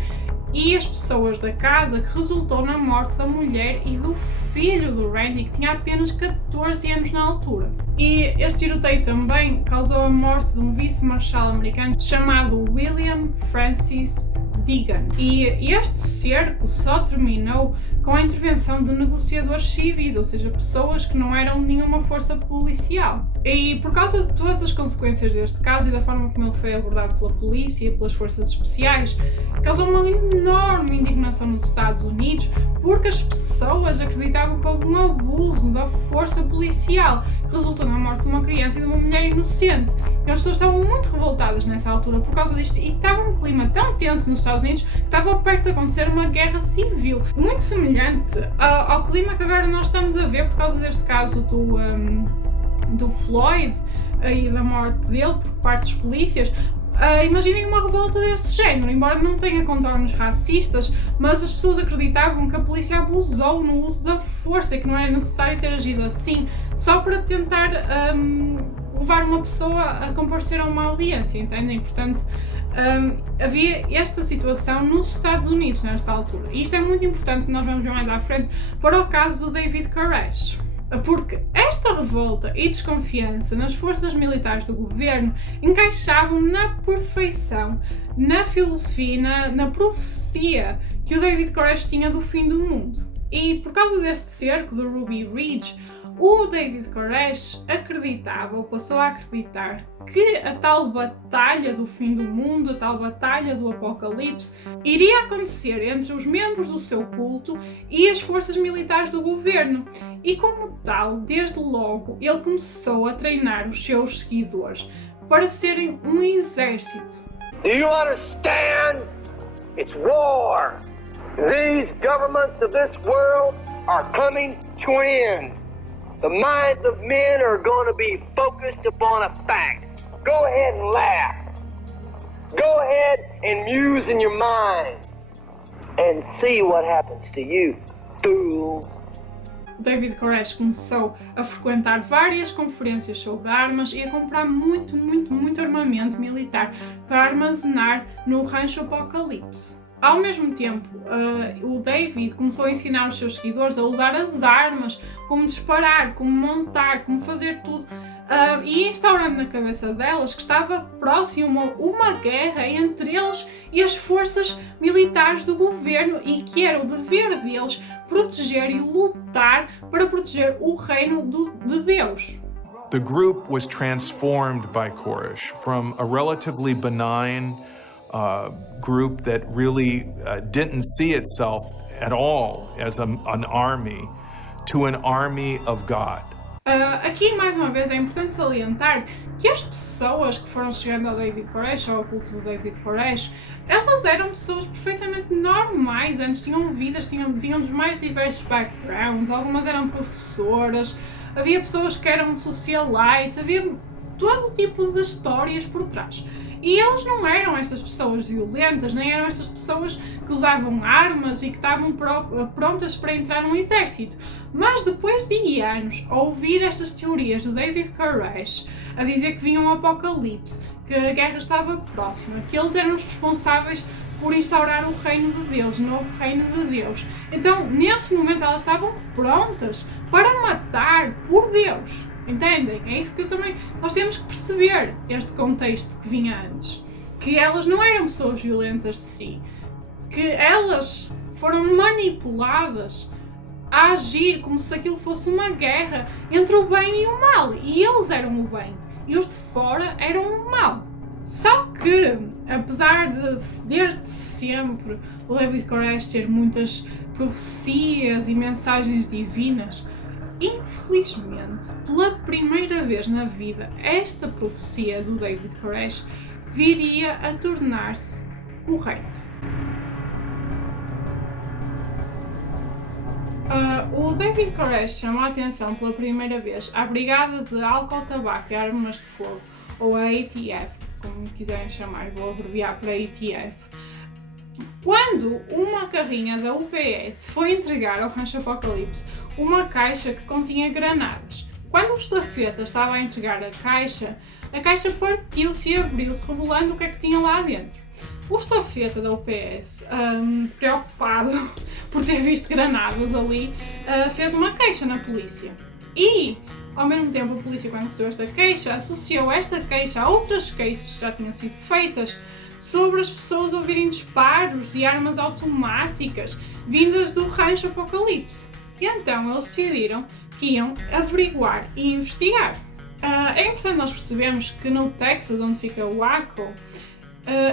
e as pessoas da casa, que resultou na morte da mulher e do filho do Randy, que tinha apenas 14 anos na altura. E este tiroteio também causou a morte de um vice-marshal americano chamado William Francis Deegan. E este cerco só terminou com a intervenção de negociadores civis, ou seja, pessoas que não eram nenhuma força policial. E por causa de todas as consequências deste caso e da forma como ele foi abordado pela polícia e pelas forças especiais, causou uma enorme indignação nos Estados Unidos, porque as pessoas acreditavam que houve um abuso da força policial que resultou na morte de uma criança e de uma mulher inocente. E as pessoas estavam muito revoltadas nessa altura por causa disto, e estava um clima tão tenso nos Estados Unidos que estava perto de acontecer uma guerra civil, muito semelhante ao clima que agora nós estamos a ver por causa deste caso do Floyd e da morte dele por parte dos polícias. Imaginem uma revolta deste género, embora não tenha contornos racistas, mas as pessoas acreditavam que a polícia abusou no uso da força e que não era necessário ter agido assim, só para tentar levar uma pessoa a comparecer a uma audiência, entendem? Portanto, havia esta situação nos Estados Unidos nesta altura. E isto é muito importante, nós vamos ver mais à frente, para o caso do David Koresh. Porque esta revolta e desconfiança nas forças militares do governo encaixavam na perfeição na filosofia e na profecia que o David Koresh tinha do fim do mundo. E por causa deste cerco de Ruby Ridge, o David Koresh acreditava, ou passou a acreditar, que a tal batalha do fim do mundo, a tal batalha do apocalipse, iria acontecer entre os membros do seu culto e as forças militares do governo. E como tal, desde logo, ele começou a treinar os seus seguidores para serem um exército. Do you understand? It's war. These governments of this world are coming to an end. The minds of men are going to be focused upon a fact. Go ahead and laugh. Go ahead and muse in your mind and see what happens to you, fools. David Koresh começou a frequentar várias conferências sobre armas e a comprar muito armamento militar para armazenar no Rancho Apocalipse. Ao mesmo tempo, o David começou a ensinar os seus seguidores a usar as armas, como disparar, como montar, como fazer tudo, e instaurando na cabeça delas que estava próximo uma guerra entre eles e as forças militares do governo e que era o dever deles proteger e lutar para proteger o reino de Deus. The group was transformed by Koresh from a relatively benign group that really didn't see itself at all as an army to an army of God. Aqui, mais uma vez, é importante salientar que as pessoas que foram chegando ao David Koresh, ao culto do David Koresh, elas eram pessoas perfeitamente normais, antes tinham vidas, vinham dos mais diversos backgrounds, algumas eram professoras, havia pessoas que eram socialites, havia todo tipo de histórias por trás. E elas não eram estas pessoas violentas, nem eram estas pessoas que usavam armas e que estavam prontas para entrar num exército. Mas depois de anos a ouvir estas teorias do David Koresh, a dizer que vinha um apocalipse, que a guerra estava próxima, que eles eram os responsáveis por instaurar o reino de Deus, o novo reino de Deus. Então, nesse momento, elas estavam prontas para matar por Deus. Entendem? É isso que nós temos que perceber, este contexto que vinha antes. Que elas não eram pessoas violentas de si. Que elas foram manipuladas a agir como se aquilo fosse uma guerra entre o bem e o mal. E eles eram o bem. E os de fora eram o mal. Só que, apesar de, desde sempre, o David Koresh ter muitas profecias e mensagens divinas, infelizmente, pela primeira vez na vida, esta profecia do David Koresh viria a tornar-se correta. O David Koresh chamou a atenção pela primeira vez à Brigada de Álcool, Tabaco e Armas de Fogo, ou a ATF, como quiserem chamar, vou abreviar para ATF, Quando uma carrinha da UPS foi entregar ao Rancho Apocalipse uma caixa que continha granadas, quando o estafeta estava a entregar a caixa partiu-se e abriu-se, revelando o que é que tinha lá dentro. O estafeta da UPS, preocupado por ter visto granadas ali, fez uma queixa na polícia. E, ao mesmo tempo, a polícia, quando recebeu esta queixa, associou esta queixa a outras queixas que já tinham sido feitas sobre as pessoas ouvirem disparos de armas automáticas vindas do Rancho Apocalipse. E então eles decidiram que iam averiguar e investigar. É importante nós percebermos que no Texas, onde fica o Waco,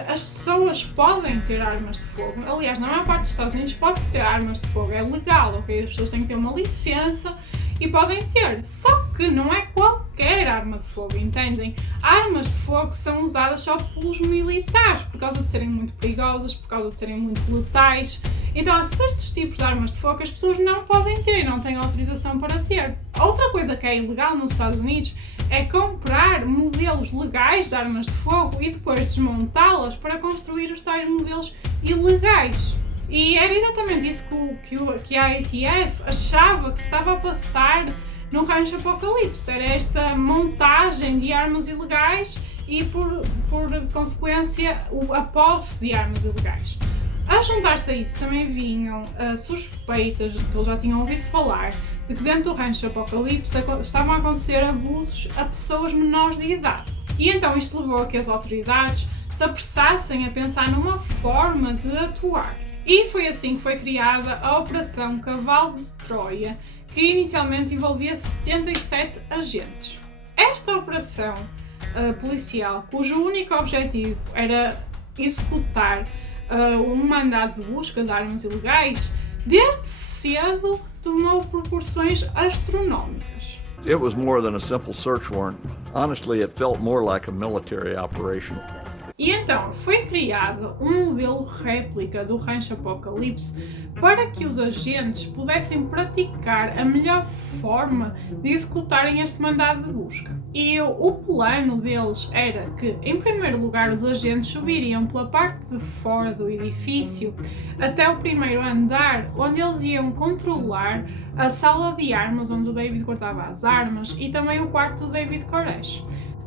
as pessoas podem ter armas de fogo. Aliás, na maior parte dos Estados Unidos pode-se ter armas de fogo, é legal, ok? As pessoas têm que ter uma licença e podem ter, só que não é qualquer arma de fogo, entendem? Armas de fogo são usadas só pelos militares, por causa de serem muito perigosas, por causa de serem muito letais. Então há certos tipos de armas de fogo que as pessoas não podem ter e não têm autorização para ter. Outra coisa que é ilegal nos Estados Unidos é comprar modelos legais de armas de fogo e depois desmontá-las para construir os tais modelos ilegais. E era exatamente isso que a ATF achava que se estava a passar no Rancho Apocalipse. Era esta montagem de armas ilegais e, por consequência, a posse de armas ilegais. A juntar-se a isso também vinham suspeitas de que eles já tinham ouvido falar de que dentro do Rancho Apocalipse estavam a acontecer abusos a pessoas menores de idade. E então isto levou a que as autoridades se apressassem a pensar numa forma de atuar. E foi assim que foi criada a Operação Cavalo de Troia, que inicialmente envolvia 77 agentes. Esta operação policial, cujo único objetivo era executar um mandado de busca de armas ilegais, desde cedo tomou proporções astronómicas. It was more than a simple search warrant. Honestly, it felt more like a military operation. E então foi criado um modelo réplica do Rancho Apocalipse para que os agentes pudessem praticar a melhor forma de executarem este mandado de busca. E o plano deles era que, em primeiro lugar, os agentes subiriam pela parte de fora do edifício até o primeiro andar, onde eles iam controlar a sala de armas onde o David guardava as armas e também o quarto do David Koresh.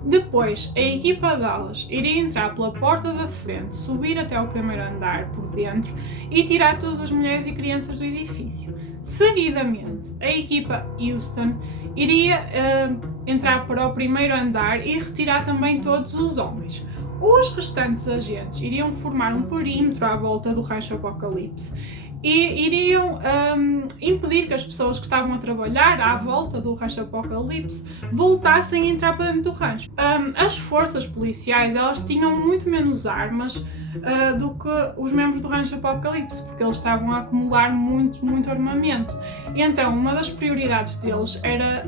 Depois, a equipa delas iria entrar pela porta da frente, subir até ao primeiro andar por dentro e tirar todas as mulheres e crianças do edifício. Seguidamente, a equipa Houston iria entrar para o primeiro andar e retirar também todos os homens. Os restantes agentes iriam formar um perímetro à volta do Rancho Apocalipse e iriam impedir que as pessoas que estavam a trabalhar à volta do Rancho Apocalipse voltassem a entrar para dentro do rancho. As forças policiais, elas tinham muito menos armas do que os membros do Rancho Apocalipse, porque eles estavam a acumular muito armamento. E então, uma das prioridades deles era,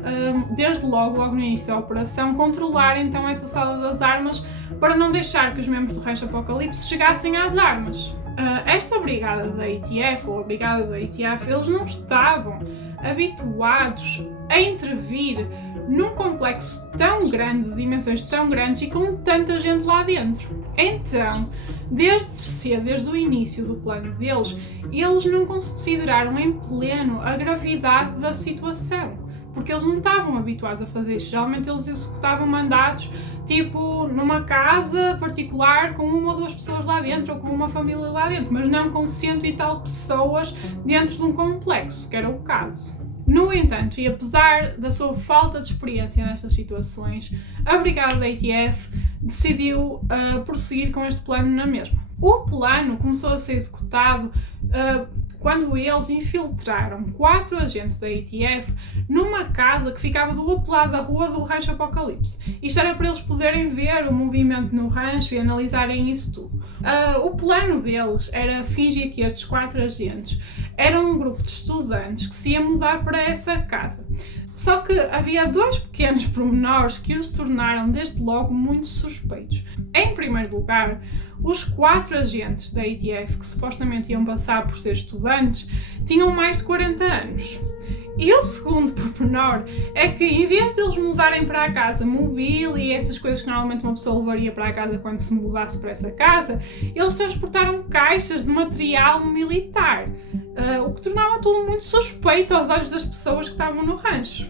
desde logo no início da operação, controlar então essa sala das armas para não deixar que os membros do Rancho Apocalipse chegassem às armas. Esta brigada da ATF, ou a brigada da ATF, eles não estavam habituados a intervir num complexo tão grande, de dimensões tão grandes e com tanta gente lá dentro. Então, desde o início do plano deles, eles não consideraram em pleno a gravidade da situação, porque eles não estavam habituados a fazer isto. Geralmente eles executavam mandados tipo numa casa particular com uma ou duas pessoas lá dentro ou com uma família lá dentro, mas não com 100 e tal pessoas dentro de um complexo, que era o caso. No entanto, e apesar da sua falta de experiência nestas situações, a brigada da ATF decidiu prosseguir com este plano na mesma. O plano começou a ser executado quando eles infiltraram 4 agentes da ATF numa casa que ficava do outro lado da rua do Rancho Apocalipse. Isto era para eles poderem ver o movimento no rancho e analisarem isso tudo. O plano deles era fingir que estes 4 agentes eram um grupo de estudantes que se ia mudar para essa casa. Só que havia 2 pequenos pormenores que os tornaram desde logo muito suspeitos. Em primeiro lugar, os 4 agentes da ATF que supostamente iam passar por ser estudantes tinham mais de 40 anos. E o segundo pormenor é que, em vez de eles mudarem para a casa mobília e essas coisas que normalmente uma pessoa levaria para a casa quando se mudasse para essa casa, eles transportaram caixas de material militar, o que tornava tudo muito suspeito aos olhos das pessoas que estavam no rancho.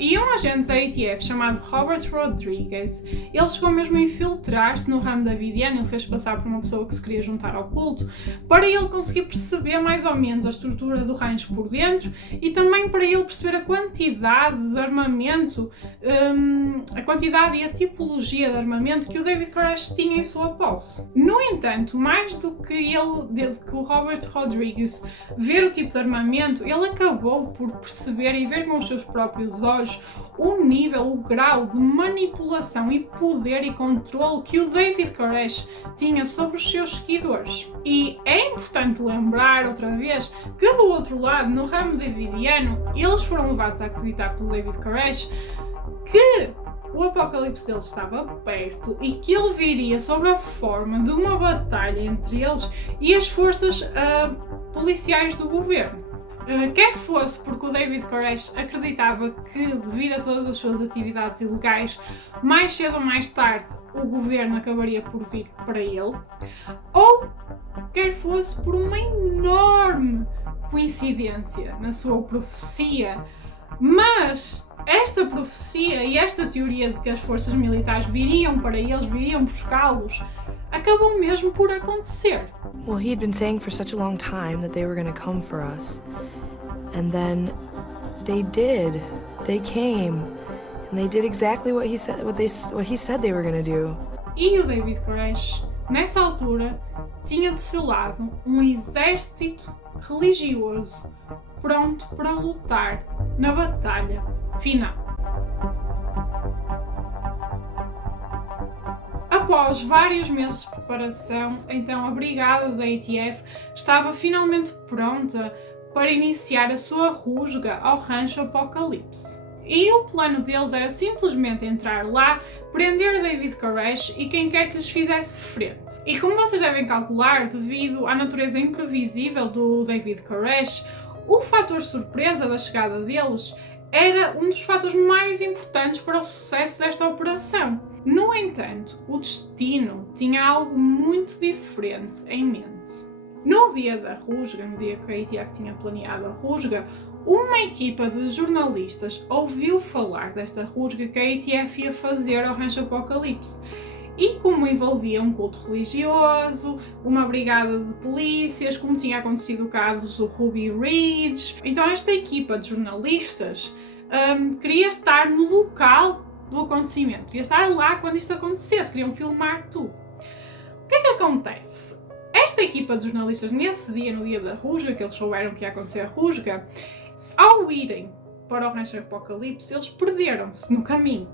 E um agente da ATF chamado Robert Rodriguez, ele chegou mesmo a infiltrar-se no ramo davidiano, ele fez passar por uma pessoa que se queria juntar ao culto, para ele conseguir perceber mais ou menos a estrutura do rancho por dentro e também para ele perceber a quantidade de armamento, a quantidade e a tipologia de armamento que o David Koresh tinha em sua posse. No entanto, mais do que o Robert Rodriguez ver o tipo de armamento, ele acabou por perceber e ver com os seus próprios olhos o nível, o grau de manipulação e poder e controle que o David Koresh tinha sobre os seus seguidores. E é importante lembrar, outra vez, que do outro lado, no ramo davidiano, eles foram levados a acreditar pelo David Koresh que o apocalipse deles estava perto e que ele viria sob a forma de uma batalha entre eles e as forças policiais do governo. Quer fosse porque o David Koresh acreditava que, devido a todas as suas atividades ilegais, mais cedo ou mais tarde o governo acabaria por vir para ele, ou quer fosse por uma enorme coincidência na sua profecia, mas esta profecia e esta teoria de que as forças militares viriam para eles, viriam buscá-los, acabou mesmo por acontecer. Well, he had been saying for such a long time that they were going to come for us. And then they did. They came. And they did exactly what he said they were going to do. E o David Koresh, nessa altura, tinha do seu lado um exército religioso pronto para lutar na batalha final. Após vários meses de preparação, então a brigada da ATF estava finalmente pronta para iniciar a sua rusga ao rancho Apocalipse. E o plano deles era simplesmente entrar lá, prender David Koresh e quem quer que lhes fizesse frente. E como vocês devem calcular, devido à natureza imprevisível do David Koresh, o fator surpresa da chegada deles era um dos fatores mais importantes para o sucesso desta operação. No entanto, o destino tinha algo muito diferente em mente. No dia da rusga, no dia que a ATF tinha planeado a rusga, uma equipa de jornalistas ouviu falar desta rusga que a ATF ia fazer ao rancho Apocalipse. E como envolvia um culto religioso, uma brigada de polícias, como tinha acontecido o caso do Ruby Ridge, então esta equipa de jornalistas queria estar no local do acontecimento, queria estar lá quando isto acontecesse, queriam filmar tudo. O que é que acontece? Esta equipa de jornalistas, nesse dia, no dia da rusga, que eles souberam que ia acontecer a rusga, ao irem para o rancho Apocalipse, eles perderam-se no caminho.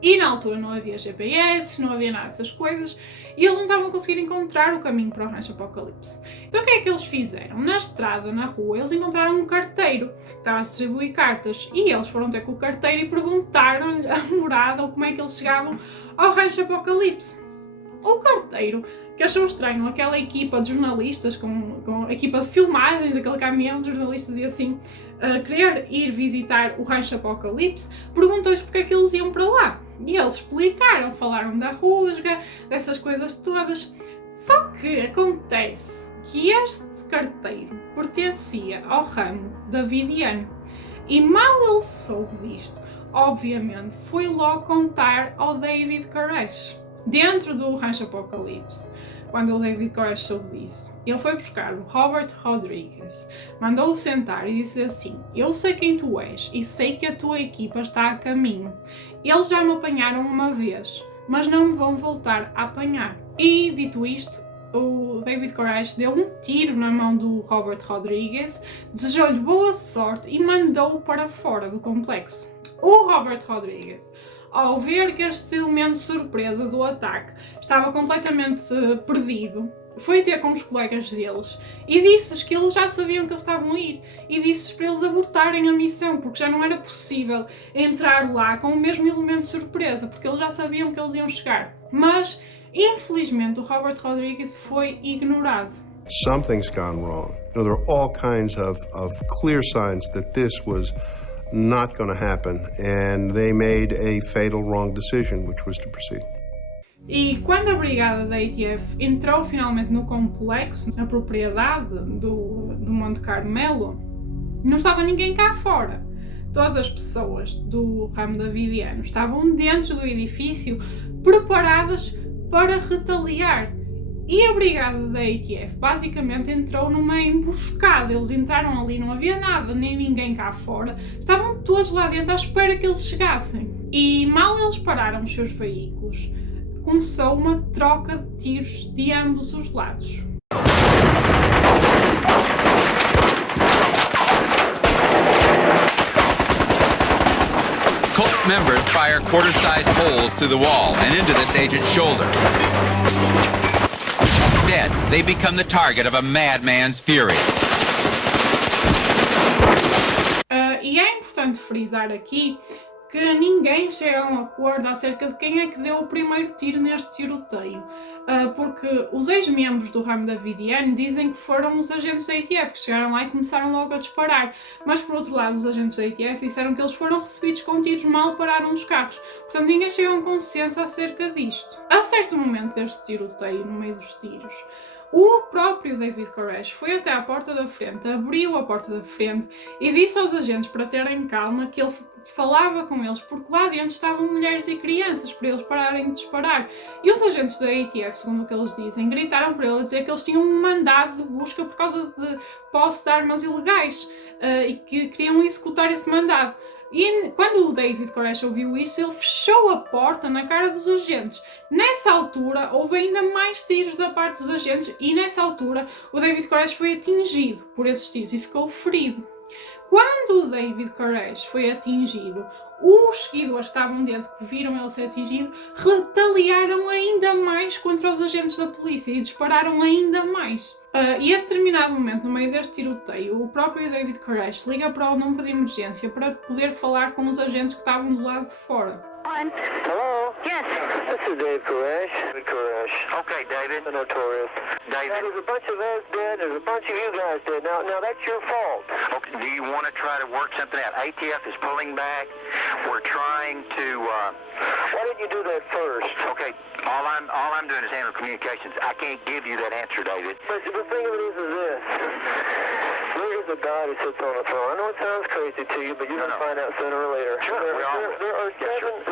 E na altura não havia GPS, não havia nada dessas coisas, e eles não estavam a conseguir encontrar o caminho para o rancho Apocalipse. Então o que é que eles fizeram? Na estrada, na rua, eles encontraram um carteiro que estava a distribuir cartas, e eles foram ter com o carteiro e perguntaram-lhe a morada ou como é que eles chegavam ao rancho Apocalipse. O carteiro, que achou estranho aquela equipa de jornalistas, com a equipa de filmagem daquele caminhão de jornalistas e assim, querer ir visitar o rancho Apocalipse, perguntou-lhes porque é que eles iam para lá. E eles explicaram, falaram da rusga, dessas coisas todas. Só que acontece que este carteiro pertencia ao ramo davidiano. E mal ele soube disto, obviamente foi logo contar ao David Koresh. Dentro do rancho Apocalipse, quando o David Koresh soube disso, ele foi buscar o Robert Rodriguez, mandou-o sentar e disse assim: eu sei quem tu és e sei que a tua equipa está a caminho. Eles já me apanharam uma vez, mas não me vão voltar a apanhar. E dito isto, o David Koresh deu um tiro na mão do Robert Rodriguez, desejou-lhe boa sorte e mandou-o para fora do complexo. O Robert Rodriguez, ao ver que este elemento de surpresa do ataque estava completamente perdido, foi ter com os colegas deles e disse-lhes que eles já sabiam que eles estavam a ir e disse-lhes para eles abortarem a missão, porque já não era possível entrar lá com o mesmo elemento de surpresa, porque eles já sabiam que eles iam chegar. Mas, infelizmente, o Robert Rodriguez foi ignorado. Something's gone wrong. You know, there are all kinds of clear signs that this was not going to happen, and they made a fatal wrong decision, which was to proceed. E quando a brigada da ATF entrou finalmente no complexo, na propriedade do Monte Carmelo, não estava ninguém cá fora. Todas as pessoas do ramo davidiano estavam dentro do edifício, preparadas para retaliar. E a brigada da ATF basicamente entrou numa emboscada. Eles entraram ali, não havia nada, nem ninguém cá fora. Estavam todos lá dentro à espera que eles chegassem. E mal eles pararam os seus veículos, começou uma troca de tiros de ambos os lados. Cult members fire quarter-sized holes through the wall and into this agent's shoulder. Instead, they become the target of a madman's fury. E é importante frisar aqui que ninguém chega a um acordo acerca de quem é que deu o primeiro tiro neste tiroteio, porque os ex-membros do ramo davidiano dizem que foram os agentes da ATF que chegaram lá e começaram logo a disparar, mas por outro lado os agentes da ATF disseram que eles foram recebidos com tiros mal pararam os carros, portanto ninguém chega a um consenso acerca disto. A certo momento deste tiroteio, no meio dos tiros, o próprio David Koresh foi até à porta da frente, abriu a porta da frente e disse aos agentes para terem calma que ele falava com eles porque lá dentro estavam mulheres e crianças para eles pararem de disparar. E os agentes da ATF, segundo o que eles dizem, gritaram para ele a dizer que eles tinham um mandado de busca por causa de posse de armas ilegais e que queriam executar esse mandado. E quando o David Koresh ouviu isso, ele fechou a porta na cara dos agentes. Nessa altura, houve ainda mais tiros da parte dos agentes e nessa altura o David Koresh foi atingido por esses tiros e ficou ferido. Quando o David Koresh foi atingido, os seguidores que estavam dentro, que viram ele ser atingido, retaliaram ainda mais contra os agentes da polícia e dispararam ainda mais. E a determinado momento, no meio deste tiroteio, o próprio David Koresh liga para o número de emergência para poder falar com os agentes que estavam do lado de fora. Hello? Yes. This is Dave Koresh. David Koresh. Okay, David. The Notorious. David. There's a bunch of us dead, there's a bunch of you guys dead. Now that's your fault. Okay, do you want to try to work something out? ATF is pulling back. We're trying to, Why didn't you do that first? Okay, all I'm doing is handle communications. I can't give you that answer, David. But the thing of it is this. There is a God who sits on the throne. I know it sounds crazy to you, but you're going to find out sooner or later. Sure,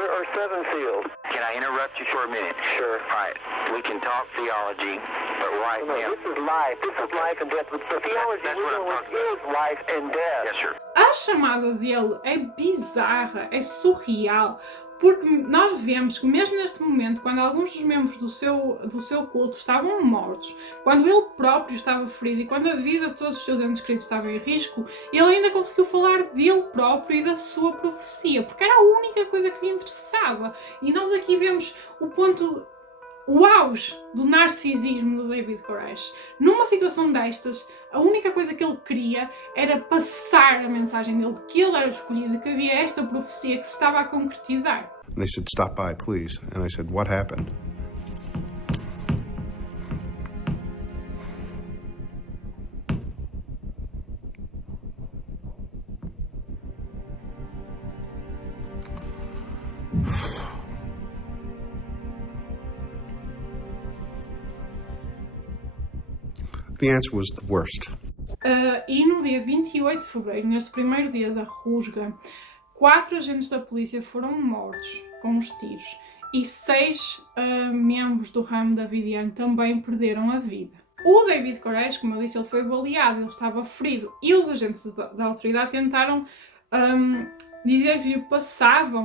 There are seven seals. Can I interrupt you for a minute? Sure. All right, we can talk theology, but right now... This is life. This is life and death. But the theology is life and death. Yes, sir. A chamada dele é bizarra, é surreal, porque nós vemos que mesmo neste momento, quando alguns dos membros do seu culto estavam mortos, quando ele próprio estava ferido e quando a vida de todos os seus entes queridos estava em risco, ele ainda conseguiu falar dele próprio e da sua profecia, porque era a única coisa que lhe interessava. E nós aqui vemos o auge do narcisismo do David Koresh. Numa situação destas, a única coisa que ele queria era passar a mensagem dele, de que ele era escolhido, de que havia esta profecia que se estava a concretizar. They said, "Stop by, please." And I said, "What happened?" The answer was the worst. E no dia 28 de fevereiro, neste primeiro dia da rusga, 4 agentes da polícia foram mortos com os tiros e 6 membros do ramo davidiano também perderam a vida. O David Koresh, como eu disse, ele foi baleado, ele estava ferido e os agentes da autoridade tentaram dizer-lhe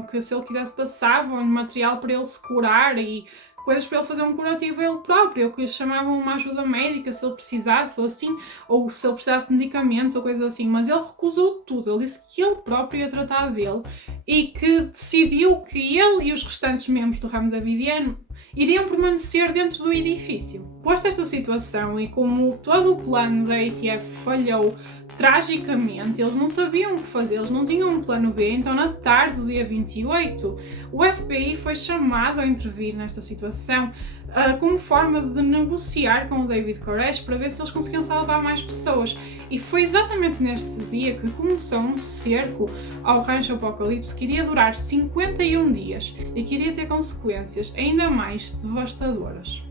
que se ele quisesse passavam material para ele se curar e coisas para ele fazer um curativo a ele próprio, ou que lhe chamavam uma ajuda médica se ele precisasse, ou assim, ou se ele precisasse de medicamentos ou coisas assim, mas ele recusou tudo. Ele disse que ele próprio ia tratar dele e que decidiu que ele e os restantes membros do ramo davidiano iriam permanecer dentro do edifício. Posta esta situação e como todo o plano da ATF falhou tragicamente, eles não sabiam o que fazer, eles não tinham um plano B, então na tarde do dia 28, o FBI foi chamado a intervir nesta situação como forma de negociar com o David Koresh para ver se eles conseguiam salvar mais pessoas. E foi exatamente neste dia que começou um cerco ao Rancho Apocalipse que iria durar 51 dias e que iria ter consequências ainda mais devastadoras.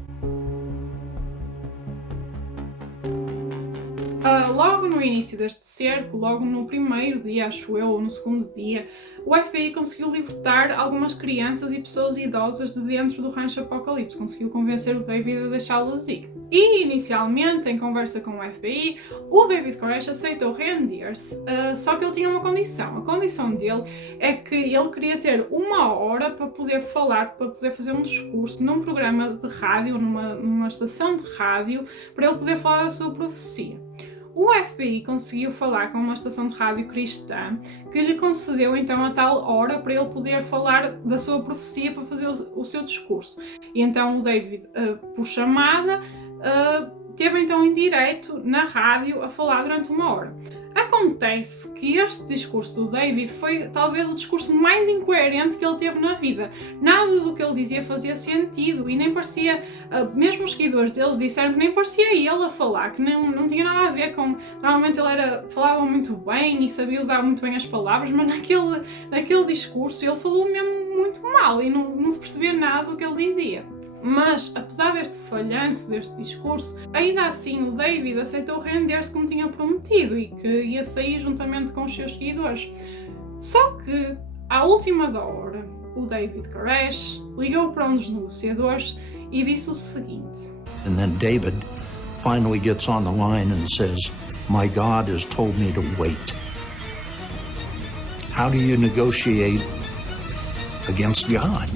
Logo no início deste cerco, logo no primeiro dia, acho eu, ou no segundo dia, o FBI conseguiu libertar algumas crianças e pessoas idosas de dentro do Rancho Apocalipse, conseguiu convencer o David a deixá-las ir. E, inicialmente, em conversa com o FBI, o David Koresh aceitou render-se, só que ele tinha uma condição. A condição dele é que ele queria ter 1 hora para poder falar, para poder fazer um discurso num programa de rádio, numa estação de rádio, para ele poder falar da sua profecia. O FBI conseguiu falar com uma estação de rádio cristã que lhe concedeu então a tal hora para ele poder falar da sua profecia para fazer o seu discurso. E então o David, por chamada, teve então em direito na rádio a falar durante 1 hora. Acontece que este discurso do David foi talvez o discurso mais incoerente que ele teve na vida. Nada do que ele dizia fazia sentido e nem parecia, mesmo os seguidores deles disseram que nem parecia ele a falar, que não tinha nada a ver com... Normalmente ele falava muito bem e sabia usar muito bem as palavras, mas naquele discurso ele falou mesmo muito mal e não se percebia nada do que ele dizia. Mas, apesar deste falhanço, deste discurso, ainda assim o David aceitou render-se como tinha prometido e que ia sair juntamente com os seus seguidores. Só que, à última da hora, o David Koresh ligou para um dos negociadores e disse o seguinte. And then David finally gets on the line and says, "My God has told me to wait." How do you negotiate against God?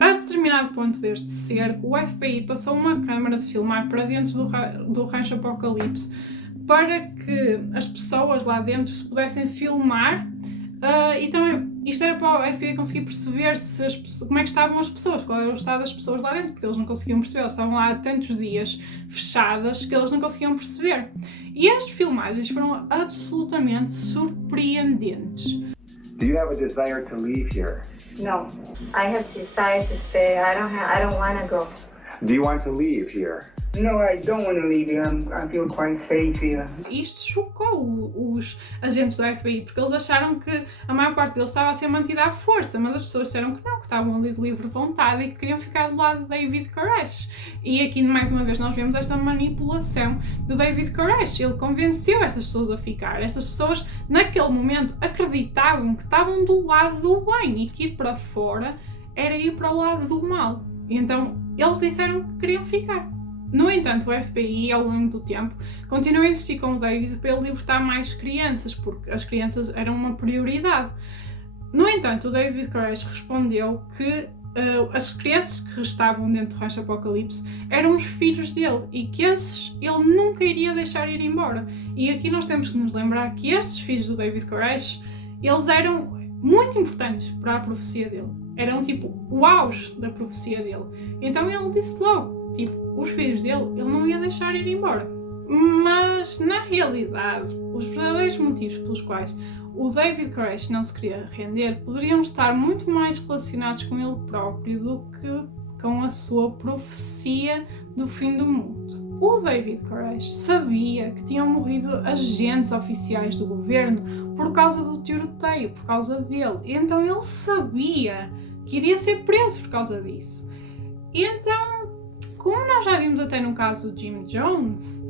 A determinado ponto deste cerco, o FBI passou uma câmara de filmar para dentro do Rancho Apocalipse para que as pessoas lá dentro se pudessem filmar e também isto era para o FBI conseguir perceber como é que estavam as pessoas, qual era o estado das pessoas lá dentro, porque eles não conseguiam perceber, eles estavam lá há tantos dias fechadas que eles não conseguiam perceber. E as filmagens foram absolutamente surpreendentes. Do you have a desire to leave here? No, I have decided to stay. I don't want to go. Do you want to leave here? No, I don't want to leave here. I feel quite safe here. Isto chocou os agentes do FBI, porque eles acharam que a maior parte deles estava a ser mantida à força, mas as pessoas disseram que não, que estavam ali de livre vontade e que queriam ficar do lado de David Koresh. E aqui, mais uma vez, nós vemos esta manipulação do David Koresh. Ele convenceu estas pessoas a ficar. Estas pessoas, naquele momento, acreditavam que estavam do lado do bem e que ir para fora era ir para o lado do mal. E então, eles disseram que queriam ficar. No entanto, o FBI, ao longo do tempo, continuou a insistir com o David para ele libertar mais crianças, porque as crianças eram uma prioridade. No entanto, o David Koresh respondeu que as crianças que restavam dentro do Rancho Apocalipse eram os filhos dele e que esses ele nunca iria deixar ir embora. E aqui nós temos que nos lembrar que estes filhos do David Koresh, eles eram muito importantes para a profecia dele. Eram tipo o auge da profecia dele. Então ele disse logo, os filhos dele, ele não ia deixar ir embora. Mas, na realidade, os verdadeiros motivos pelos quais o David Koresh não se queria render poderiam estar muito mais relacionados com ele próprio do que com a sua profecia do fim do mundo. O David Koresh sabia que tinham morrido agentes oficiais do governo por causa do tiroteio, por causa dele. E então ele sabia que iria ser preso por causa disso. E então, como nós já vimos até no caso do Jim Jones,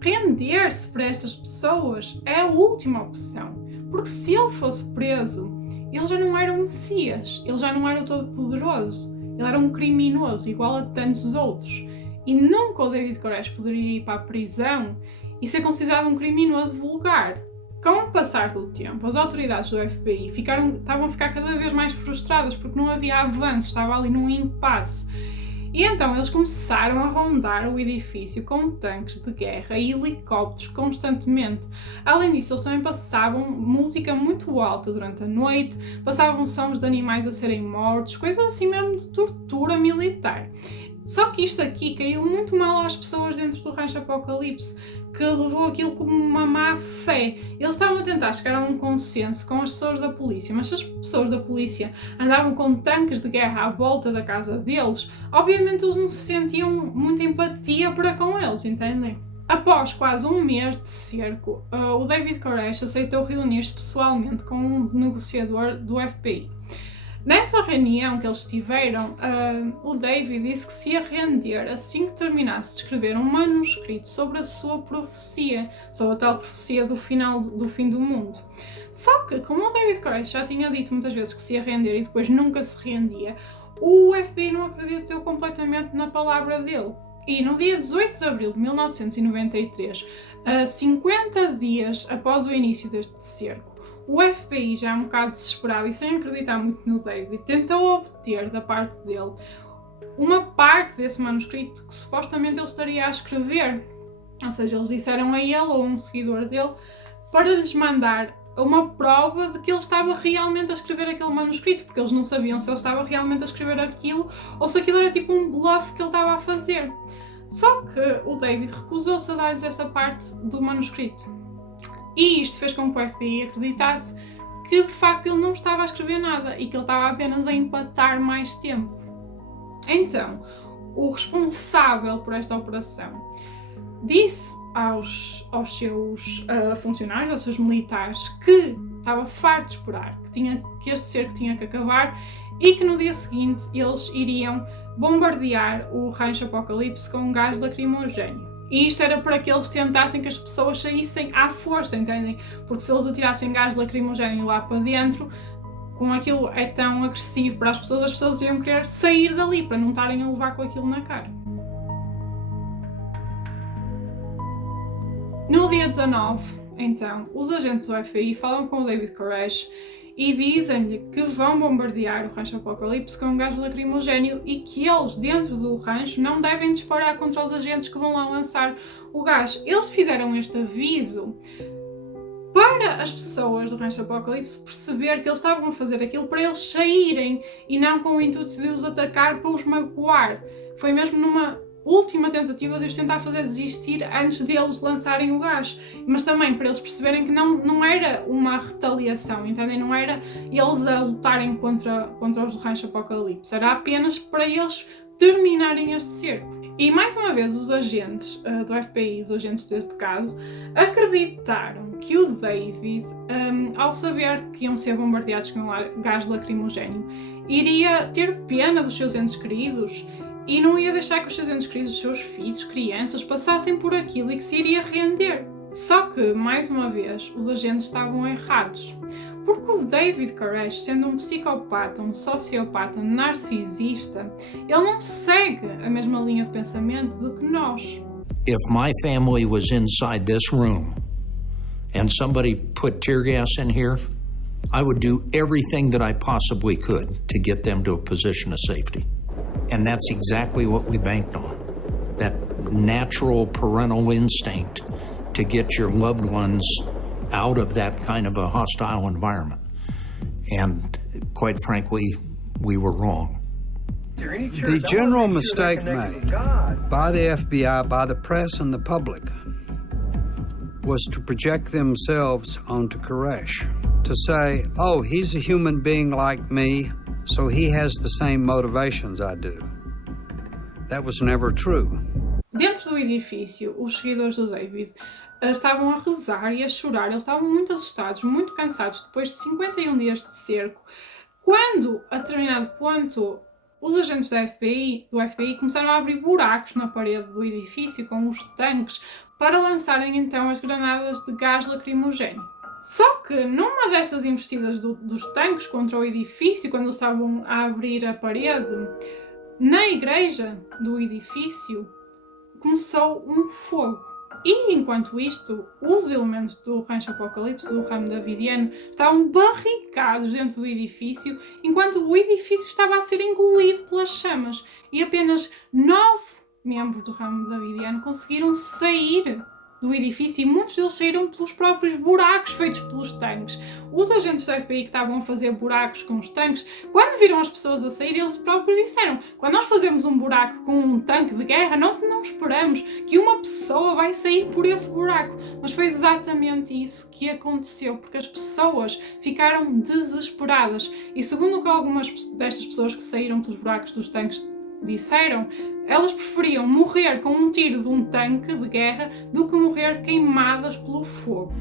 render-se para estas pessoas é a última opção. Porque se ele fosse preso, ele já não era um Messias, ele já não era o Todo-Poderoso, ele era um criminoso, igual a tantos outros. E nunca o David Koresh poderia ir para a prisão e ser considerado um criminoso vulgar. Com o passar do tempo, as autoridades do FBI estavam a ficar cada vez mais frustradas porque não havia avanço, estava ali num impasse. E então eles começaram a rondar o edifício com tanques de guerra e helicópteros constantemente. Além disso, eles também passavam música muito alta durante a noite, passavam sons de animais a serem mortos, coisas assim mesmo de tortura militar. Só que isto aqui caiu muito mal às pessoas dentro do Rancho Apocalipse, que levou aquilo como uma má fé. Eles estavam a tentar chegar a um consenso com as pessoas da polícia, mas se as pessoas da polícia andavam com tanques de guerra à volta da casa deles, obviamente eles não se sentiam muita empatia para com eles, entendem? Após quase um mês de cerco, o David Koresh aceitou reunir-se pessoalmente com um negociador do FBI. Nessa reunião que eles tiveram, o David disse que se ia render assim que terminasse de escrever um manuscrito sobre a sua profecia, sobre a tal profecia do fim do mundo. Só que, como o David Koresh já tinha dito muitas vezes que se ia render e depois nunca se rendia, o FBI não acreditou completamente na palavra dele. E no dia 18 de abril de 1993, 50 dias após o início deste cerco, o FBI, já um bocado desesperado e sem acreditar muito no David, tentou obter da parte dele uma parte desse manuscrito que supostamente ele estaria a escrever. Ou seja, eles disseram a ele ou a um seguidor dele para lhes mandar uma prova de que ele estava realmente a escrever aquele manuscrito, porque eles não sabiam se ele estava realmente a escrever aquilo ou se aquilo era tipo um bluff que ele estava a fazer. Só que o David recusou-se a dar-lhes esta parte do manuscrito. E isto fez com que o FBI acreditasse que de facto ele não estava a escrever nada e que ele estava apenas a empatar mais tempo. Então, o responsável por esta operação disse aos seus funcionários, aos seus militares, que estava farto de esperar, que este cerco tinha que acabar e que no dia seguinte eles iriam bombardear o Rancho Apocalipse com um gás lacrimogéneo. E isto era para que eles tentassem que as pessoas saíssem à força, entendem? Porque se eles atirassem gás lacrimogéneo lá para dentro, como aquilo é tão agressivo para as pessoas iam querer sair dali para não estarem a levar com aquilo na cara. No dia 19, então, os agentes do FBI falam com o David Koresh e dizem-lhe que vão bombardear o Rancho Apocalipse com um gás lacrimogéneo e que eles, dentro do rancho, não devem disparar contra os agentes que vão lá lançar o gás. Eles fizeram este aviso para as pessoas do Rancho Apocalipse perceber que eles estavam a fazer aquilo para eles saírem e não com o intuito de os atacar para os magoar. Foi mesmo numa última tentativa de os tentar fazer desistir antes deles lançarem o gás, mas também para eles perceberem que não era uma retaliação, entendem? Não era eles a lutarem contra os do Rancho Apocalipse, era apenas para eles terminarem este cerco. E mais uma vez os agentes do FBI, os agentes deste caso, acreditaram que o David, ao saber que iam ser bombardeados com gás lacrimogéneo, iria ter pena dos seus entes queridos e não ia deixar que os seus entes queridos, os seus filhos, crianças, passassem por aquilo e que se iria render. Só que, mais uma vez, os agentes estavam errados. Porque o David Koresh, sendo um psicopata, um sociopata narcisista, ele não segue a mesma linha de pensamento do que nós. If my family was inside this room and somebody put tear gas in here, I would do everything that I possibly could to get them to a position of safety. And that's exactly what we banked on. That natural parental instinct to get your loved ones out of that kind of a hostile environment. And quite frankly, we were wrong. The general mistake made by the FBI, by the press and the public was to project themselves onto Koresh. To say, oh, he's a human being like me, so he has the same motivations I do. That was never true. Dentro do edifício, os seguidores do David estavam a rezar e a chorar. Eles estavam muito assustados, muito cansados depois de 51 dias de cerco, quando, a determinado ponto, os agentes do FBI começaram a abrir buracos na parede do edifício com os tanques para lançarem então as granadas de gás lacrimogéneo. Só que numa destas investidas dos tanques contra o edifício, quando eles estavam a abrir a parede, na igreja do edifício começou um fogo. E enquanto isto, os elementos do Rancho Apocalipse, do ramo davidiano, estavam barricados dentro do edifício, enquanto o edifício estava a ser engolido pelas chamas. E apenas 9 membros do ramo davidiano conseguiram sair do edifício e muitos deles saíram pelos próprios buracos feitos pelos tanques. Os agentes do FBI que estavam a fazer buracos com os tanques, quando viram as pessoas a sair, eles próprios disseram: quando nós fazemos um buraco com um tanque de guerra, nós não esperamos que uma pessoa vai sair por esse buraco. Mas foi exatamente isso que aconteceu, porque as pessoas ficaram desesperadas. E segundo o que algumas destas pessoas que saíram pelos buracos dos tanques disseram, elas preferiam morrer com um tiro de um tanque de guerra do que morrer queimadas pelo fogo.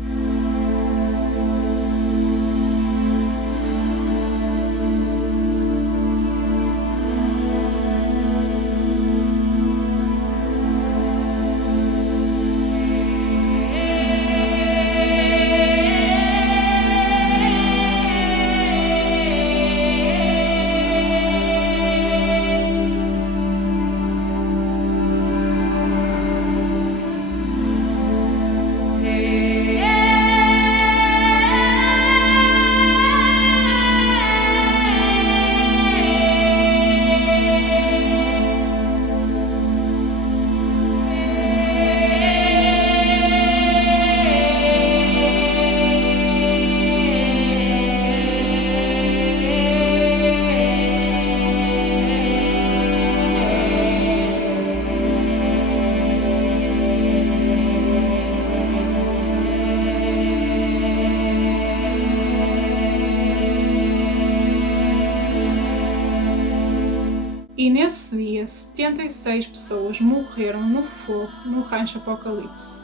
E nesse dia, 76 pessoas morreram no fogo no Rancho Apocalipse.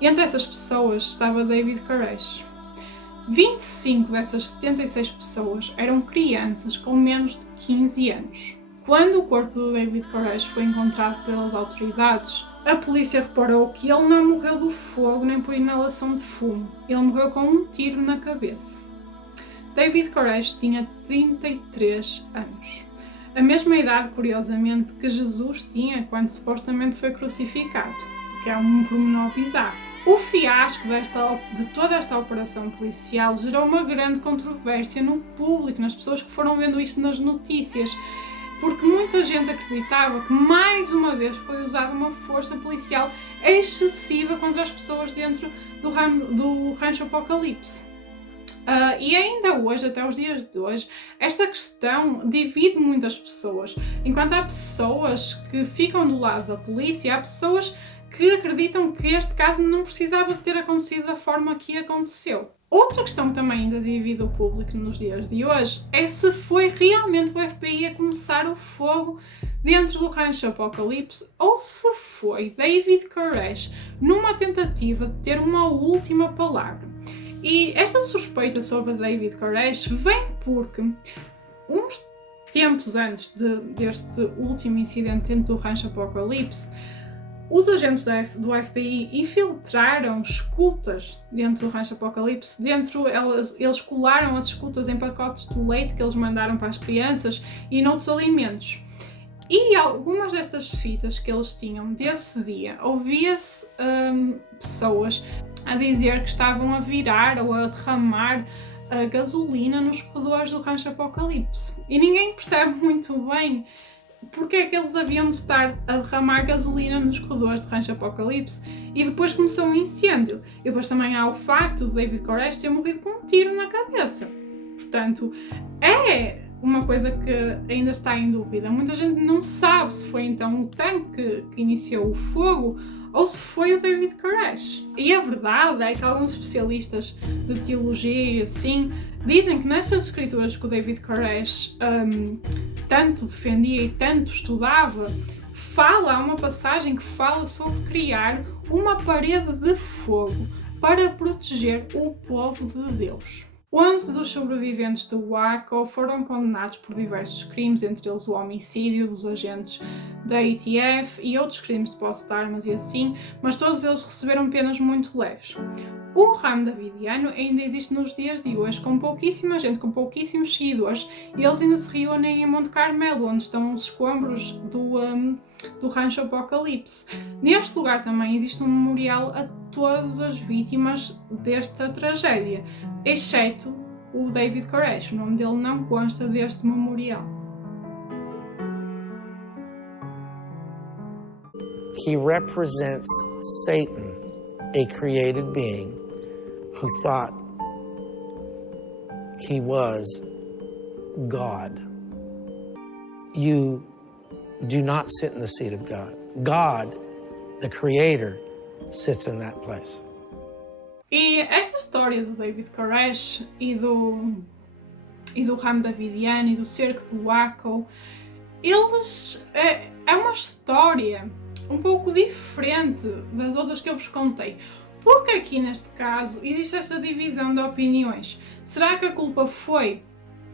Entre essas pessoas estava David Koresh. 25 dessas 76 pessoas eram crianças com menos de 15 anos. Quando o corpo do David Koresh foi encontrado pelas autoridades, a polícia reparou que ele não morreu do fogo nem por inalação de fumo. Ele morreu com um tiro na cabeça. David Koresh tinha 33 anos. A mesma idade, curiosamente, que Jesus tinha quando supostamente foi crucificado, que é um pormenor bizarro. O fiasco de toda esta operação policial gerou uma grande controvérsia no público, nas pessoas que foram vendo isto nas notícias, porque muita gente acreditava que mais uma vez foi usada uma força policial excessiva contra as pessoas dentro do Rancho Apocalipse. E ainda hoje, até os dias de hoje, esta questão divide muitas pessoas. Enquanto há pessoas que ficam do lado da polícia, há pessoas que acreditam que este caso não precisava de ter acontecido da forma que aconteceu. Outra questão que também ainda divide o público nos dias de hoje é se foi realmente o FBI a começar o fogo dentro do Rancho Apocalipse ou se foi David Koresh numa tentativa de ter uma última palavra. E esta suspeita sobre David Koresh vem porque uns tempos antes deste último incidente dentro do Rancho Apocalipse, os agentes do FBI infiltraram escutas dentro do Rancho Apocalipse. Eles colaram as escutas em pacotes de leite que eles mandaram para as crianças e noutros alimentos. E algumas destas fitas que eles tinham desse dia, ouvia-se pessoas a dizer que estavam a virar ou a derramar a gasolina nos corredores do Rancho Apocalipse. E ninguém percebe muito bem porque é que eles haviam de estar a derramar gasolina nos corredores do Rancho Apocalipse e depois começou um incêndio. E depois também há o facto de David Koresh ter morrido com um tiro na cabeça. Portanto, é uma coisa que ainda está em dúvida. Muita gente não sabe se foi então o tanque que iniciou o fogo ou se foi o David Koresh. E a verdade é que alguns especialistas de teologia e assim dizem que nestas escrituras que o David Koresh tanto defendia e tanto estudava, há uma passagem que fala sobre criar uma parede de fogo para proteger o povo de Deus. 11 dos sobreviventes de Waco foram condenados por diversos crimes, entre eles o homicídio dos agentes da ATF e outros crimes de posse de armas e assim, mas todos eles receberam penas muito leves. O ramo davidiano ainda existe nos dias de hoje, com pouquíssima gente, com pouquíssimos seguidores, e eles ainda se reúnem em Monte Carmelo, onde estão os escombros do Rancho Apocalipse. Neste lugar também existe um memorial a todas as vítimas desta tragédia, exceto o David Koresh. O nome dele não consta deste memorial. He represents Satan, a created being who thought he was God. You do not sit in the seat of God. God, the Creator, sits in that place. E esta história do David Koresh e do ramo davidiano e do cerco de Waco, é uma história um pouco diferente das outras que eu vos contei. Porque aqui neste caso existe esta divisão de opiniões. Será que a culpa foi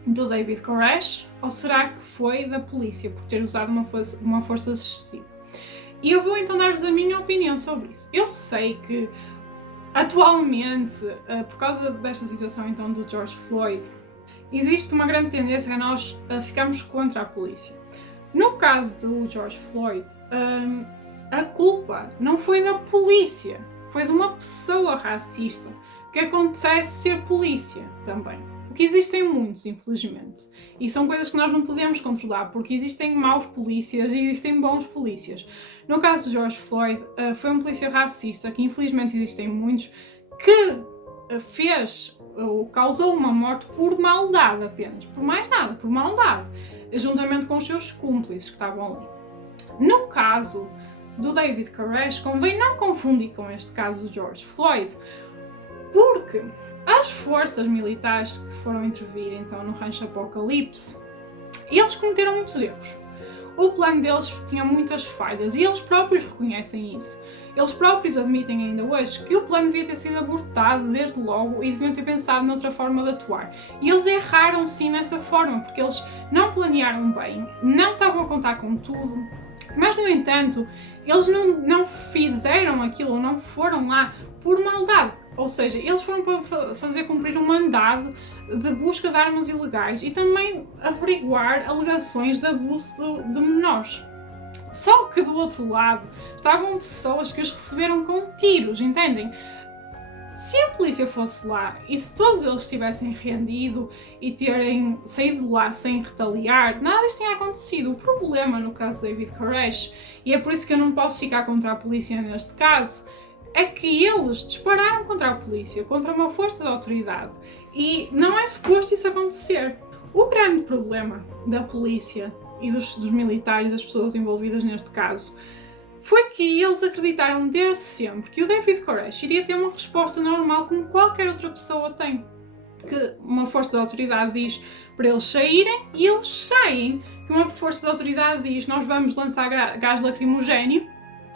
do David Koresh ou será que foi da polícia por ter usado uma força excessiva? E eu vou então dar-vos a minha opinião sobre isso. Eu sei que atualmente, por causa desta situação então do George Floyd, existe uma grande tendência a nós ficarmos contra a polícia. No caso do George Floyd, a culpa não foi da polícia, foi de uma pessoa racista que acontece ser polícia também. O que existem muitos, infelizmente. E são coisas que nós não podemos controlar, porque existem maus polícias e existem bons polícias. No caso de George Floyd, foi um polícia racista, que infelizmente existem muitos, que causou uma morte por maldade apenas. Por mais nada, por maldade. Juntamente com os seus cúmplices que estavam ali. No caso do David Koresh, convém não confundir com este caso do George Floyd, porque as forças militares que foram intervir então no Rancho Apocalipse, eles cometeram muitos erros. O plano deles tinha muitas falhas e eles próprios reconhecem isso. Eles próprios admitem ainda hoje que o plano devia ter sido abortado desde logo e deviam ter pensado noutra forma de atuar. E eles erraram sim nessa forma, porque eles não planearam bem, não estavam a contar com tudo. Mas, no entanto, eles não fizeram aquilo, ou não foram lá por maldade. Ou seja, eles foram para fazer cumprir um mandado de busca de armas ilegais e também averiguar alegações de abuso de menores. Só que do outro lado estavam pessoas que os receberam com tiros, entendem? Se a polícia fosse lá e se todos eles tivessem rendido e terem saído de lá sem retaliar, nada disto tinha acontecido. O problema no caso de David Koresh, e é por isso que eu não posso ficar contra a polícia neste caso, é que eles dispararam contra a polícia, contra uma força de autoridade, e não é suposto isso acontecer. O grande problema da polícia e dos militares e das pessoas envolvidas neste caso foi que eles acreditaram desde sempre que o David Koresh iria ter uma resposta normal como qualquer outra pessoa tem. Que uma força de autoridade diz para eles saírem e eles saem. Que uma força de autoridade diz nós vamos lançar gás lacrimogéneo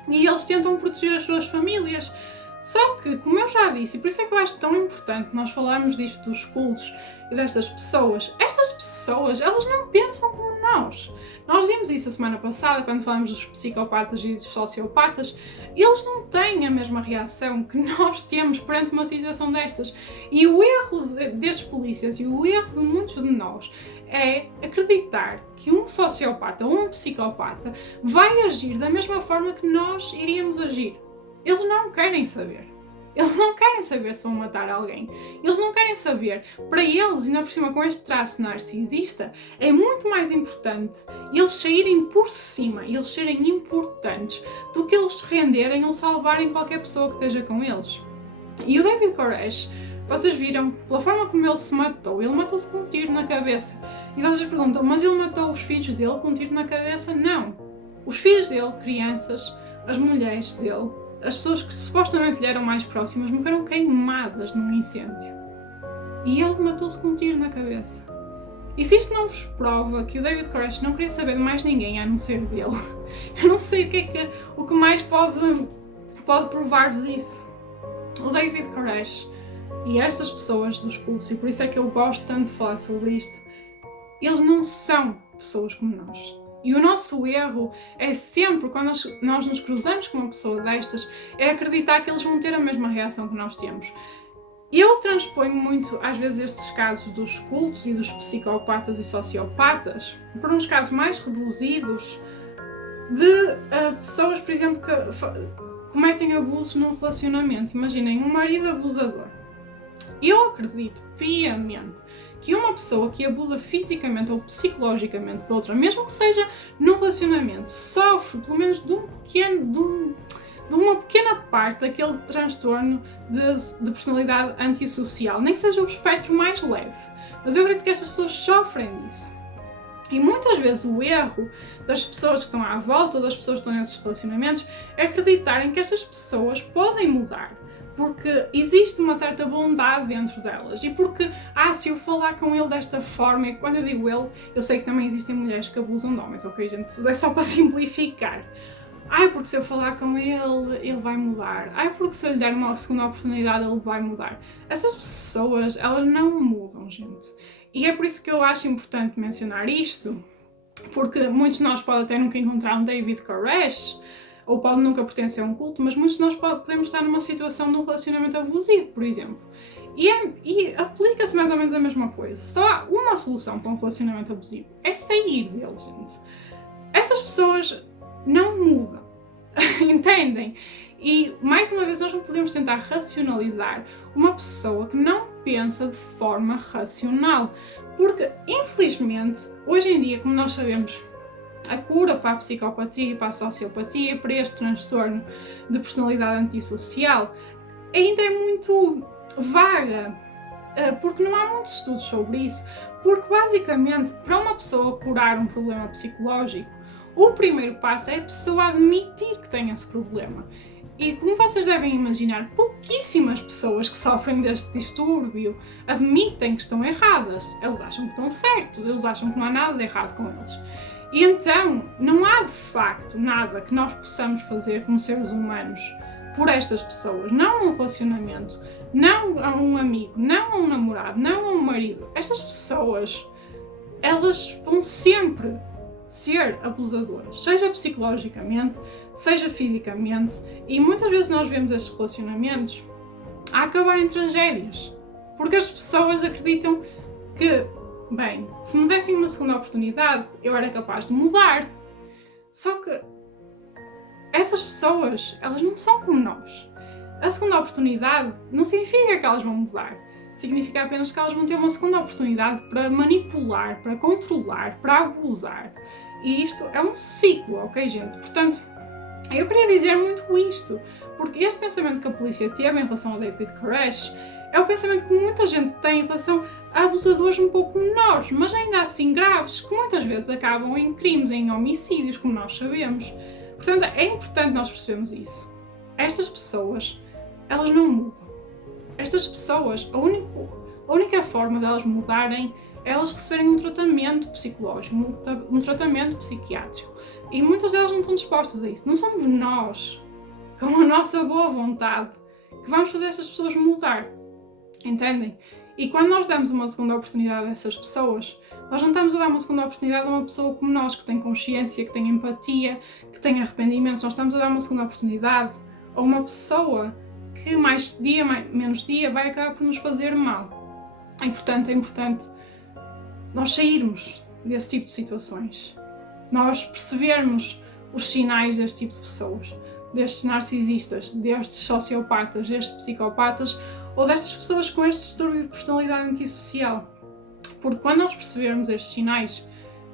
e eles tentam proteger as suas famílias. Só que, como eu já disse, e por isso é que eu acho tão importante nós falarmos disto dos cultos e destas pessoas, estas pessoas, elas não pensam como nós. Nós vimos isso a semana passada, quando falamos dos psicopatas e dos sociopatas. Eles não têm a mesma reação que nós temos perante uma situação destas. E o erro destes polícias e o erro de muitos de nós é acreditar que um sociopata ou um psicopata vai agir da mesma forma que nós iríamos agir. Eles não querem saber. Eles não querem saber se vão matar alguém. Eles não querem saber. Para eles, ainda por cima com este traço narcisista, é muito mais importante eles saírem por cima, eles serem importantes, do que eles se renderem ou salvarem qualquer pessoa que esteja com eles. E o David Koresh, vocês viram, pela forma como ele se matou, ele matou-se com um tiro na cabeça. E vocês perguntam, mas ele matou os filhos dele com um tiro na cabeça? Não. Os filhos dele, crianças, as mulheres dele, as pessoas que supostamente lhe eram mais próximas morreram queimadas num incêndio. E ele matou-se com um tiro na cabeça. E se isto não vos prova que o David Koresh não queria saber de mais ninguém a não ser dele, eu não sei o que mais pode provar-vos isso. O David Koresh E estas pessoas dos cultos, e por isso é que eu gosto tanto de falar sobre isto, eles não são pessoas como nós. E o nosso erro é sempre, quando nós nos cruzamos com uma pessoa destas, é acreditar que eles vão ter a mesma reação que nós temos. Eu transponho muito, às vezes, estes casos dos cultos e dos psicopatas e sociopatas para uns casos mais reduzidos de pessoas, por exemplo, que cometem abusos num relacionamento. Imaginem, um marido abusador. Eu acredito piamente que uma pessoa que abusa fisicamente ou psicologicamente de outra, mesmo que seja num relacionamento, sofre pelo menos de uma pequena parte daquele transtorno de personalidade antissocial, nem que seja o espectro mais leve. Mas eu acredito que estas pessoas sofrem disso. E muitas vezes o erro das pessoas que estão à volta ou das pessoas que estão nesses relacionamentos é acreditarem que estas pessoas podem mudar. Porque existe uma certa bondade dentro delas e porque, se eu falar com ele desta forma, e quando eu digo ele, eu sei que também existem mulheres que abusam de homens, ok gente? É só para simplificar. Porque se eu falar com ele vai mudar. Porque se eu lhe der uma segunda oportunidade, ele vai mudar. Essas pessoas, elas não mudam, gente. E é por isso que eu acho importante mencionar isto, porque muitos de nós podem até nunca encontrar um David Koresh, ou pode nunca pertencer a um culto, mas muitos de nós podemos estar numa situação de um relacionamento abusivo, por exemplo. E aplica-se mais ou menos a mesma coisa. Só há uma solução para um relacionamento abusivo. É sair dele, gente. Essas pessoas não mudam. Entendem? E, mais uma vez, nós não podemos tentar racionalizar uma pessoa que não pensa de forma racional. Porque, infelizmente, hoje em dia, como nós sabemos, a cura para a psicopatia e para a sociopatia, para este transtorno de personalidade antissocial, ainda é muito vaga, porque não há muitos estudos sobre isso, porque basicamente, para uma pessoa curar um problema psicológico, o primeiro passo é a pessoa admitir que tem esse problema. E como vocês devem imaginar, pouquíssimas pessoas que sofrem deste distúrbio admitem que estão erradas. Eles acham que estão certos, eles acham que não há nada de errado com eles. E então, não há de facto nada que nós possamos fazer como seres humanos por estas pessoas. Não a um relacionamento, não a um amigo, não a um namorado, não a um marido. Estas pessoas, elas vão sempre ser abusadoras, seja psicologicamente, seja fisicamente, e muitas vezes nós vemos estes relacionamentos a acabar em tragédias, porque as pessoas acreditam que, bem, se me dessem uma segunda oportunidade, eu era capaz de mudar. Só que essas pessoas, elas não são como nós. A segunda oportunidade não significa que elas vão mudar. Significa apenas que elas vão ter uma segunda oportunidade para manipular, para controlar, para abusar. E isto é um ciclo, ok, gente? Portanto, eu queria dizer muito isto, porque este pensamento que a polícia teve em relação ao David Koresh é o pensamento que muita gente tem em relação a abusadores um pouco menores, mas ainda assim graves, que muitas vezes acabam em crimes, em homicídios, como nós sabemos. Portanto, é importante nós percebermos isso. Estas pessoas, elas não mudam. Estas pessoas, a única forma delas mudarem é elas receberem um tratamento psicológico, um tratamento psiquiátrico. E muitas delas não estão dispostas a isso. Não somos nós, com a nossa boa vontade, que vamos fazer estas pessoas mudar. Entendem? E quando nós damos uma segunda oportunidade a essas pessoas, nós não estamos a dar uma segunda oportunidade a uma pessoa como nós, que tem consciência, que tem empatia, que tem arrependimentos. Nós estamos a dar uma segunda oportunidade a uma pessoa que mais dia, menos dia, vai acabar por nos fazer mal. E, portanto, é importante nós sairmos desse tipo de situações. Nós percebermos os sinais deste tipo de pessoas, destes narcisistas, destes sociopatas, destes psicopatas, ou destas pessoas com este distúrbio de personalidade antissocial. Porque quando nós percebermos estes sinais,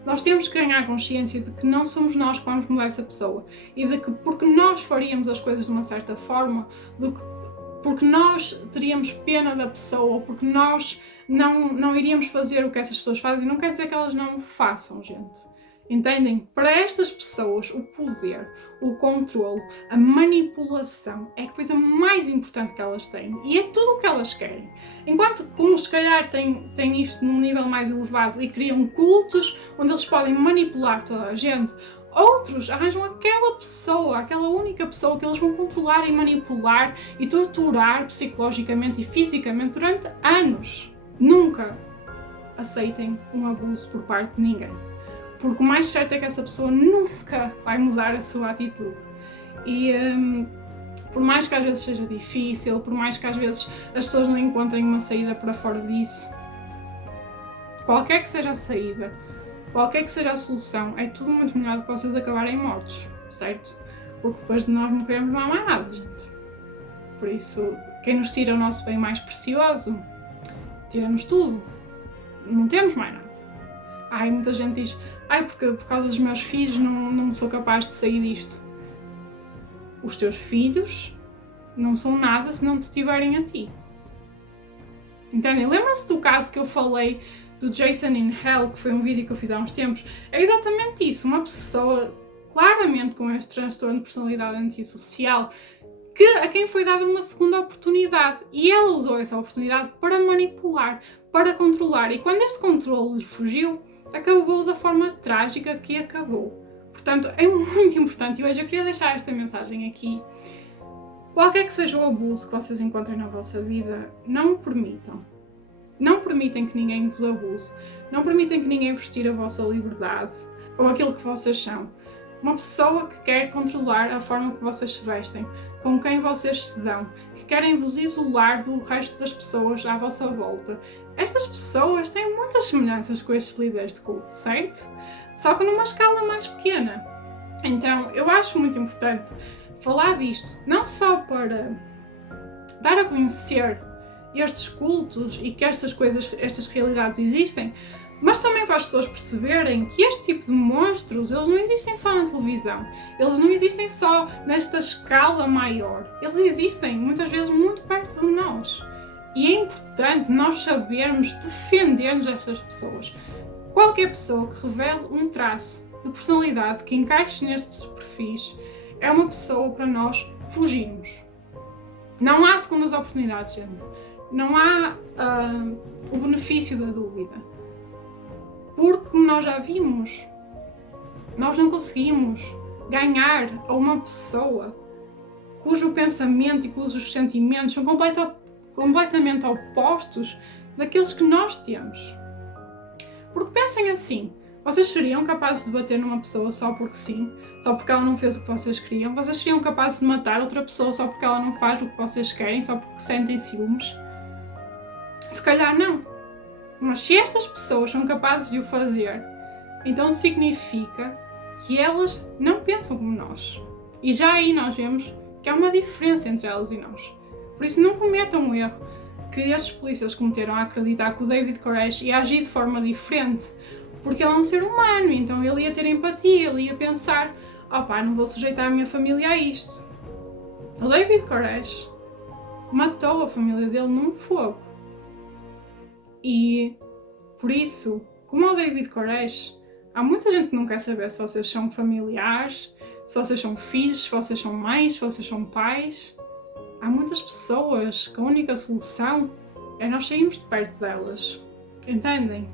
nós temos que ganhar consciência de que não somos nós que vamos mudar essa pessoa. E de que porque nós faríamos as coisas de uma certa forma, porque nós teríamos pena da pessoa, ou porque nós não iríamos fazer o que essas pessoas fazem, não quer dizer que elas não o façam, gente. Entendem? Para estas pessoas, o poder, o controlo, a manipulação é a coisa mais importante que elas têm. E é tudo o que elas querem. Enquanto que uns, se calhar, têm isto num nível mais elevado e criam cultos onde eles podem manipular toda a gente, Outros arranjam aquela pessoa, aquela única pessoa que eles vão controlar e manipular e torturar psicologicamente e fisicamente durante anos. Nunca aceitem um abuso por parte de ninguém, porque o mais certo é que essa pessoa nunca vai mudar a sua atitude. E por mais que às vezes seja difícil, por mais que às vezes as pessoas não encontrem uma saída para fora disso, qualquer que seja a saída, qualquer que seja a solução, é tudo muito melhor do que vocês acabarem mortos, certo? Porque depois de nós morrermos não há mais nada, gente. Por isso, quem nos tira o nosso bem mais precioso, tira-nos tudo. Não temos mais nada. Ai, muita gente diz, porque por causa dos meus filhos não sou capaz de sair disto. Os teus filhos não são nada se não te tiverem a ti. Entendem? Lembram-se do caso que eu falei do Jason in Hell, que foi um vídeo que eu fiz há uns tempos? É exatamente isso. Uma pessoa claramente com este transtorno de personalidade antissocial, a quem foi dada uma segunda oportunidade. E ela usou essa oportunidade para manipular, para controlar. E quando este controle lhe fugiu, acabou da forma trágica que acabou. Portanto, é muito importante. E hoje eu queria deixar esta mensagem aqui. Qualquer que seja o abuso que vocês encontrem na vossa vida, não o permitam. Não permitem que ninguém vos abuse. Não permitem que ninguém vos tire a vossa liberdade ou aquilo que vocês são. Uma pessoa que quer controlar a forma que vocês se vestem, com quem vocês se dão, que querem vos isolar do resto das pessoas à vossa volta. Estas pessoas têm muitas semelhanças com estes líderes de culto, certo? Só que numa escala mais pequena. Então, eu acho muito importante falar disto, não só para dar a conhecer estes cultos e que estas coisas, estas realidades existem, mas também para as pessoas perceberem que este tipo de monstros, eles não existem só na televisão, eles não existem só nesta escala maior, eles existem muitas vezes muito perto de nós. E é importante nós sabermos defender-nos destas pessoas. Qualquer pessoa que revele um traço de personalidade que encaixe nestes perfis é uma pessoa para nós fugirmos. Não há segundas oportunidades, gente. Não há o benefício da dúvida. Porque, como nós já vimos, nós não conseguimos ganhar a uma pessoa cujo pensamento e cujos sentimentos são completamente opostos daqueles que nós temos. Porque pensem assim, vocês seriam capazes de bater numa pessoa só porque sim, só porque ela não fez o que vocês queriam? Vocês seriam capazes de matar outra pessoa só porque ela não faz o que vocês querem, só porque sentem ciúmes? Se calhar não. Mas se estas pessoas são capazes de o fazer, então significa que elas não pensam como nós. E já aí nós vemos que há uma diferença entre elas e nós. Por isso não cometam o erro que estes polícias cometeram a acreditar que o David Koresh ia agir de forma diferente, porque ele é um ser humano, então ele ia ter empatia, ele ia pensar, não vou sujeitar a minha família a isto. O David Koresh matou a família dele num fogo. E, por isso, como o David Koresh, há muita gente que não quer saber se vocês são familiares, se vocês são filhos, se vocês são mães, se vocês são pais. Há muitas pessoas que a única solução é nós sairmos de perto delas. Entendem?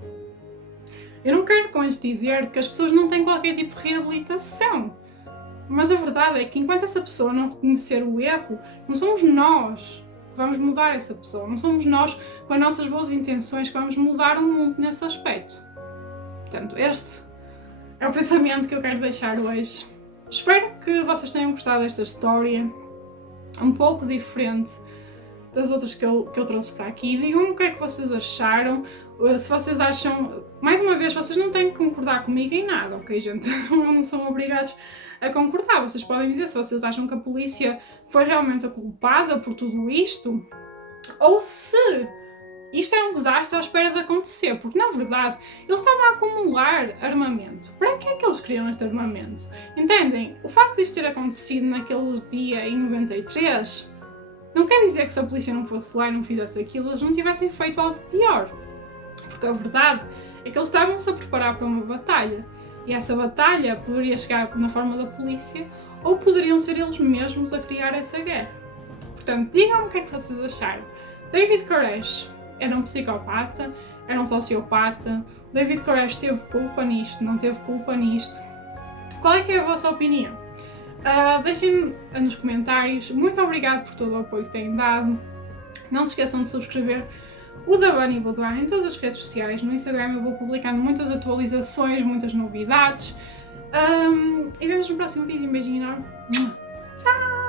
Eu não quero com isto dizer que as pessoas não têm qualquer tipo de reabilitação. Mas a verdade é que enquanto essa pessoa não reconhecer o erro, não somos nós que vamos mudar essa pessoa. Não somos nós, com as nossas boas intenções, que vamos mudar o mundo nesse aspecto. Portanto, este é o pensamento que eu quero deixar hoje. Espero que vocês tenham gostado desta história, um pouco diferente das outras que eu trouxe para aqui. Digam-me o que é que vocês acharam. Se vocês acham... Mais uma vez, vocês não têm que concordar comigo em nada, ok, gente? Não são obrigados a concordar. Vocês podem dizer se vocês acham que a polícia foi realmente a culpada por tudo isto, ou se isto é um desastre à espera de acontecer, porque na verdade eles estavam a acumular armamento. Para que é que eles queriam este armamento? Entendem? O facto de isto ter acontecido naquele dia em 93 não quer dizer que se a polícia não fosse lá e não fizesse aquilo, eles não tivessem feito algo pior. Porque a verdade é que eles estavam-se a preparar para uma batalha. E essa batalha poderia chegar na forma da polícia, ou poderiam ser eles mesmos a criar essa guerra. Portanto, digam-me o que é que vocês acharam. David Koresh era um psicopata, era um sociopata. David Koresh teve culpa nisto, não teve culpa nisto. Qual é que é a vossa opinião? Deixem-me nos comentários. Muito obrigado por todo o apoio que têm dado. Não se esqueçam de subscrever o da Bunny Boudoir em todas as redes sociais. No Instagram eu vou publicando muitas atualizações, muitas novidades. E vemos no próximo vídeo. Um beijinho enorme. Tchau!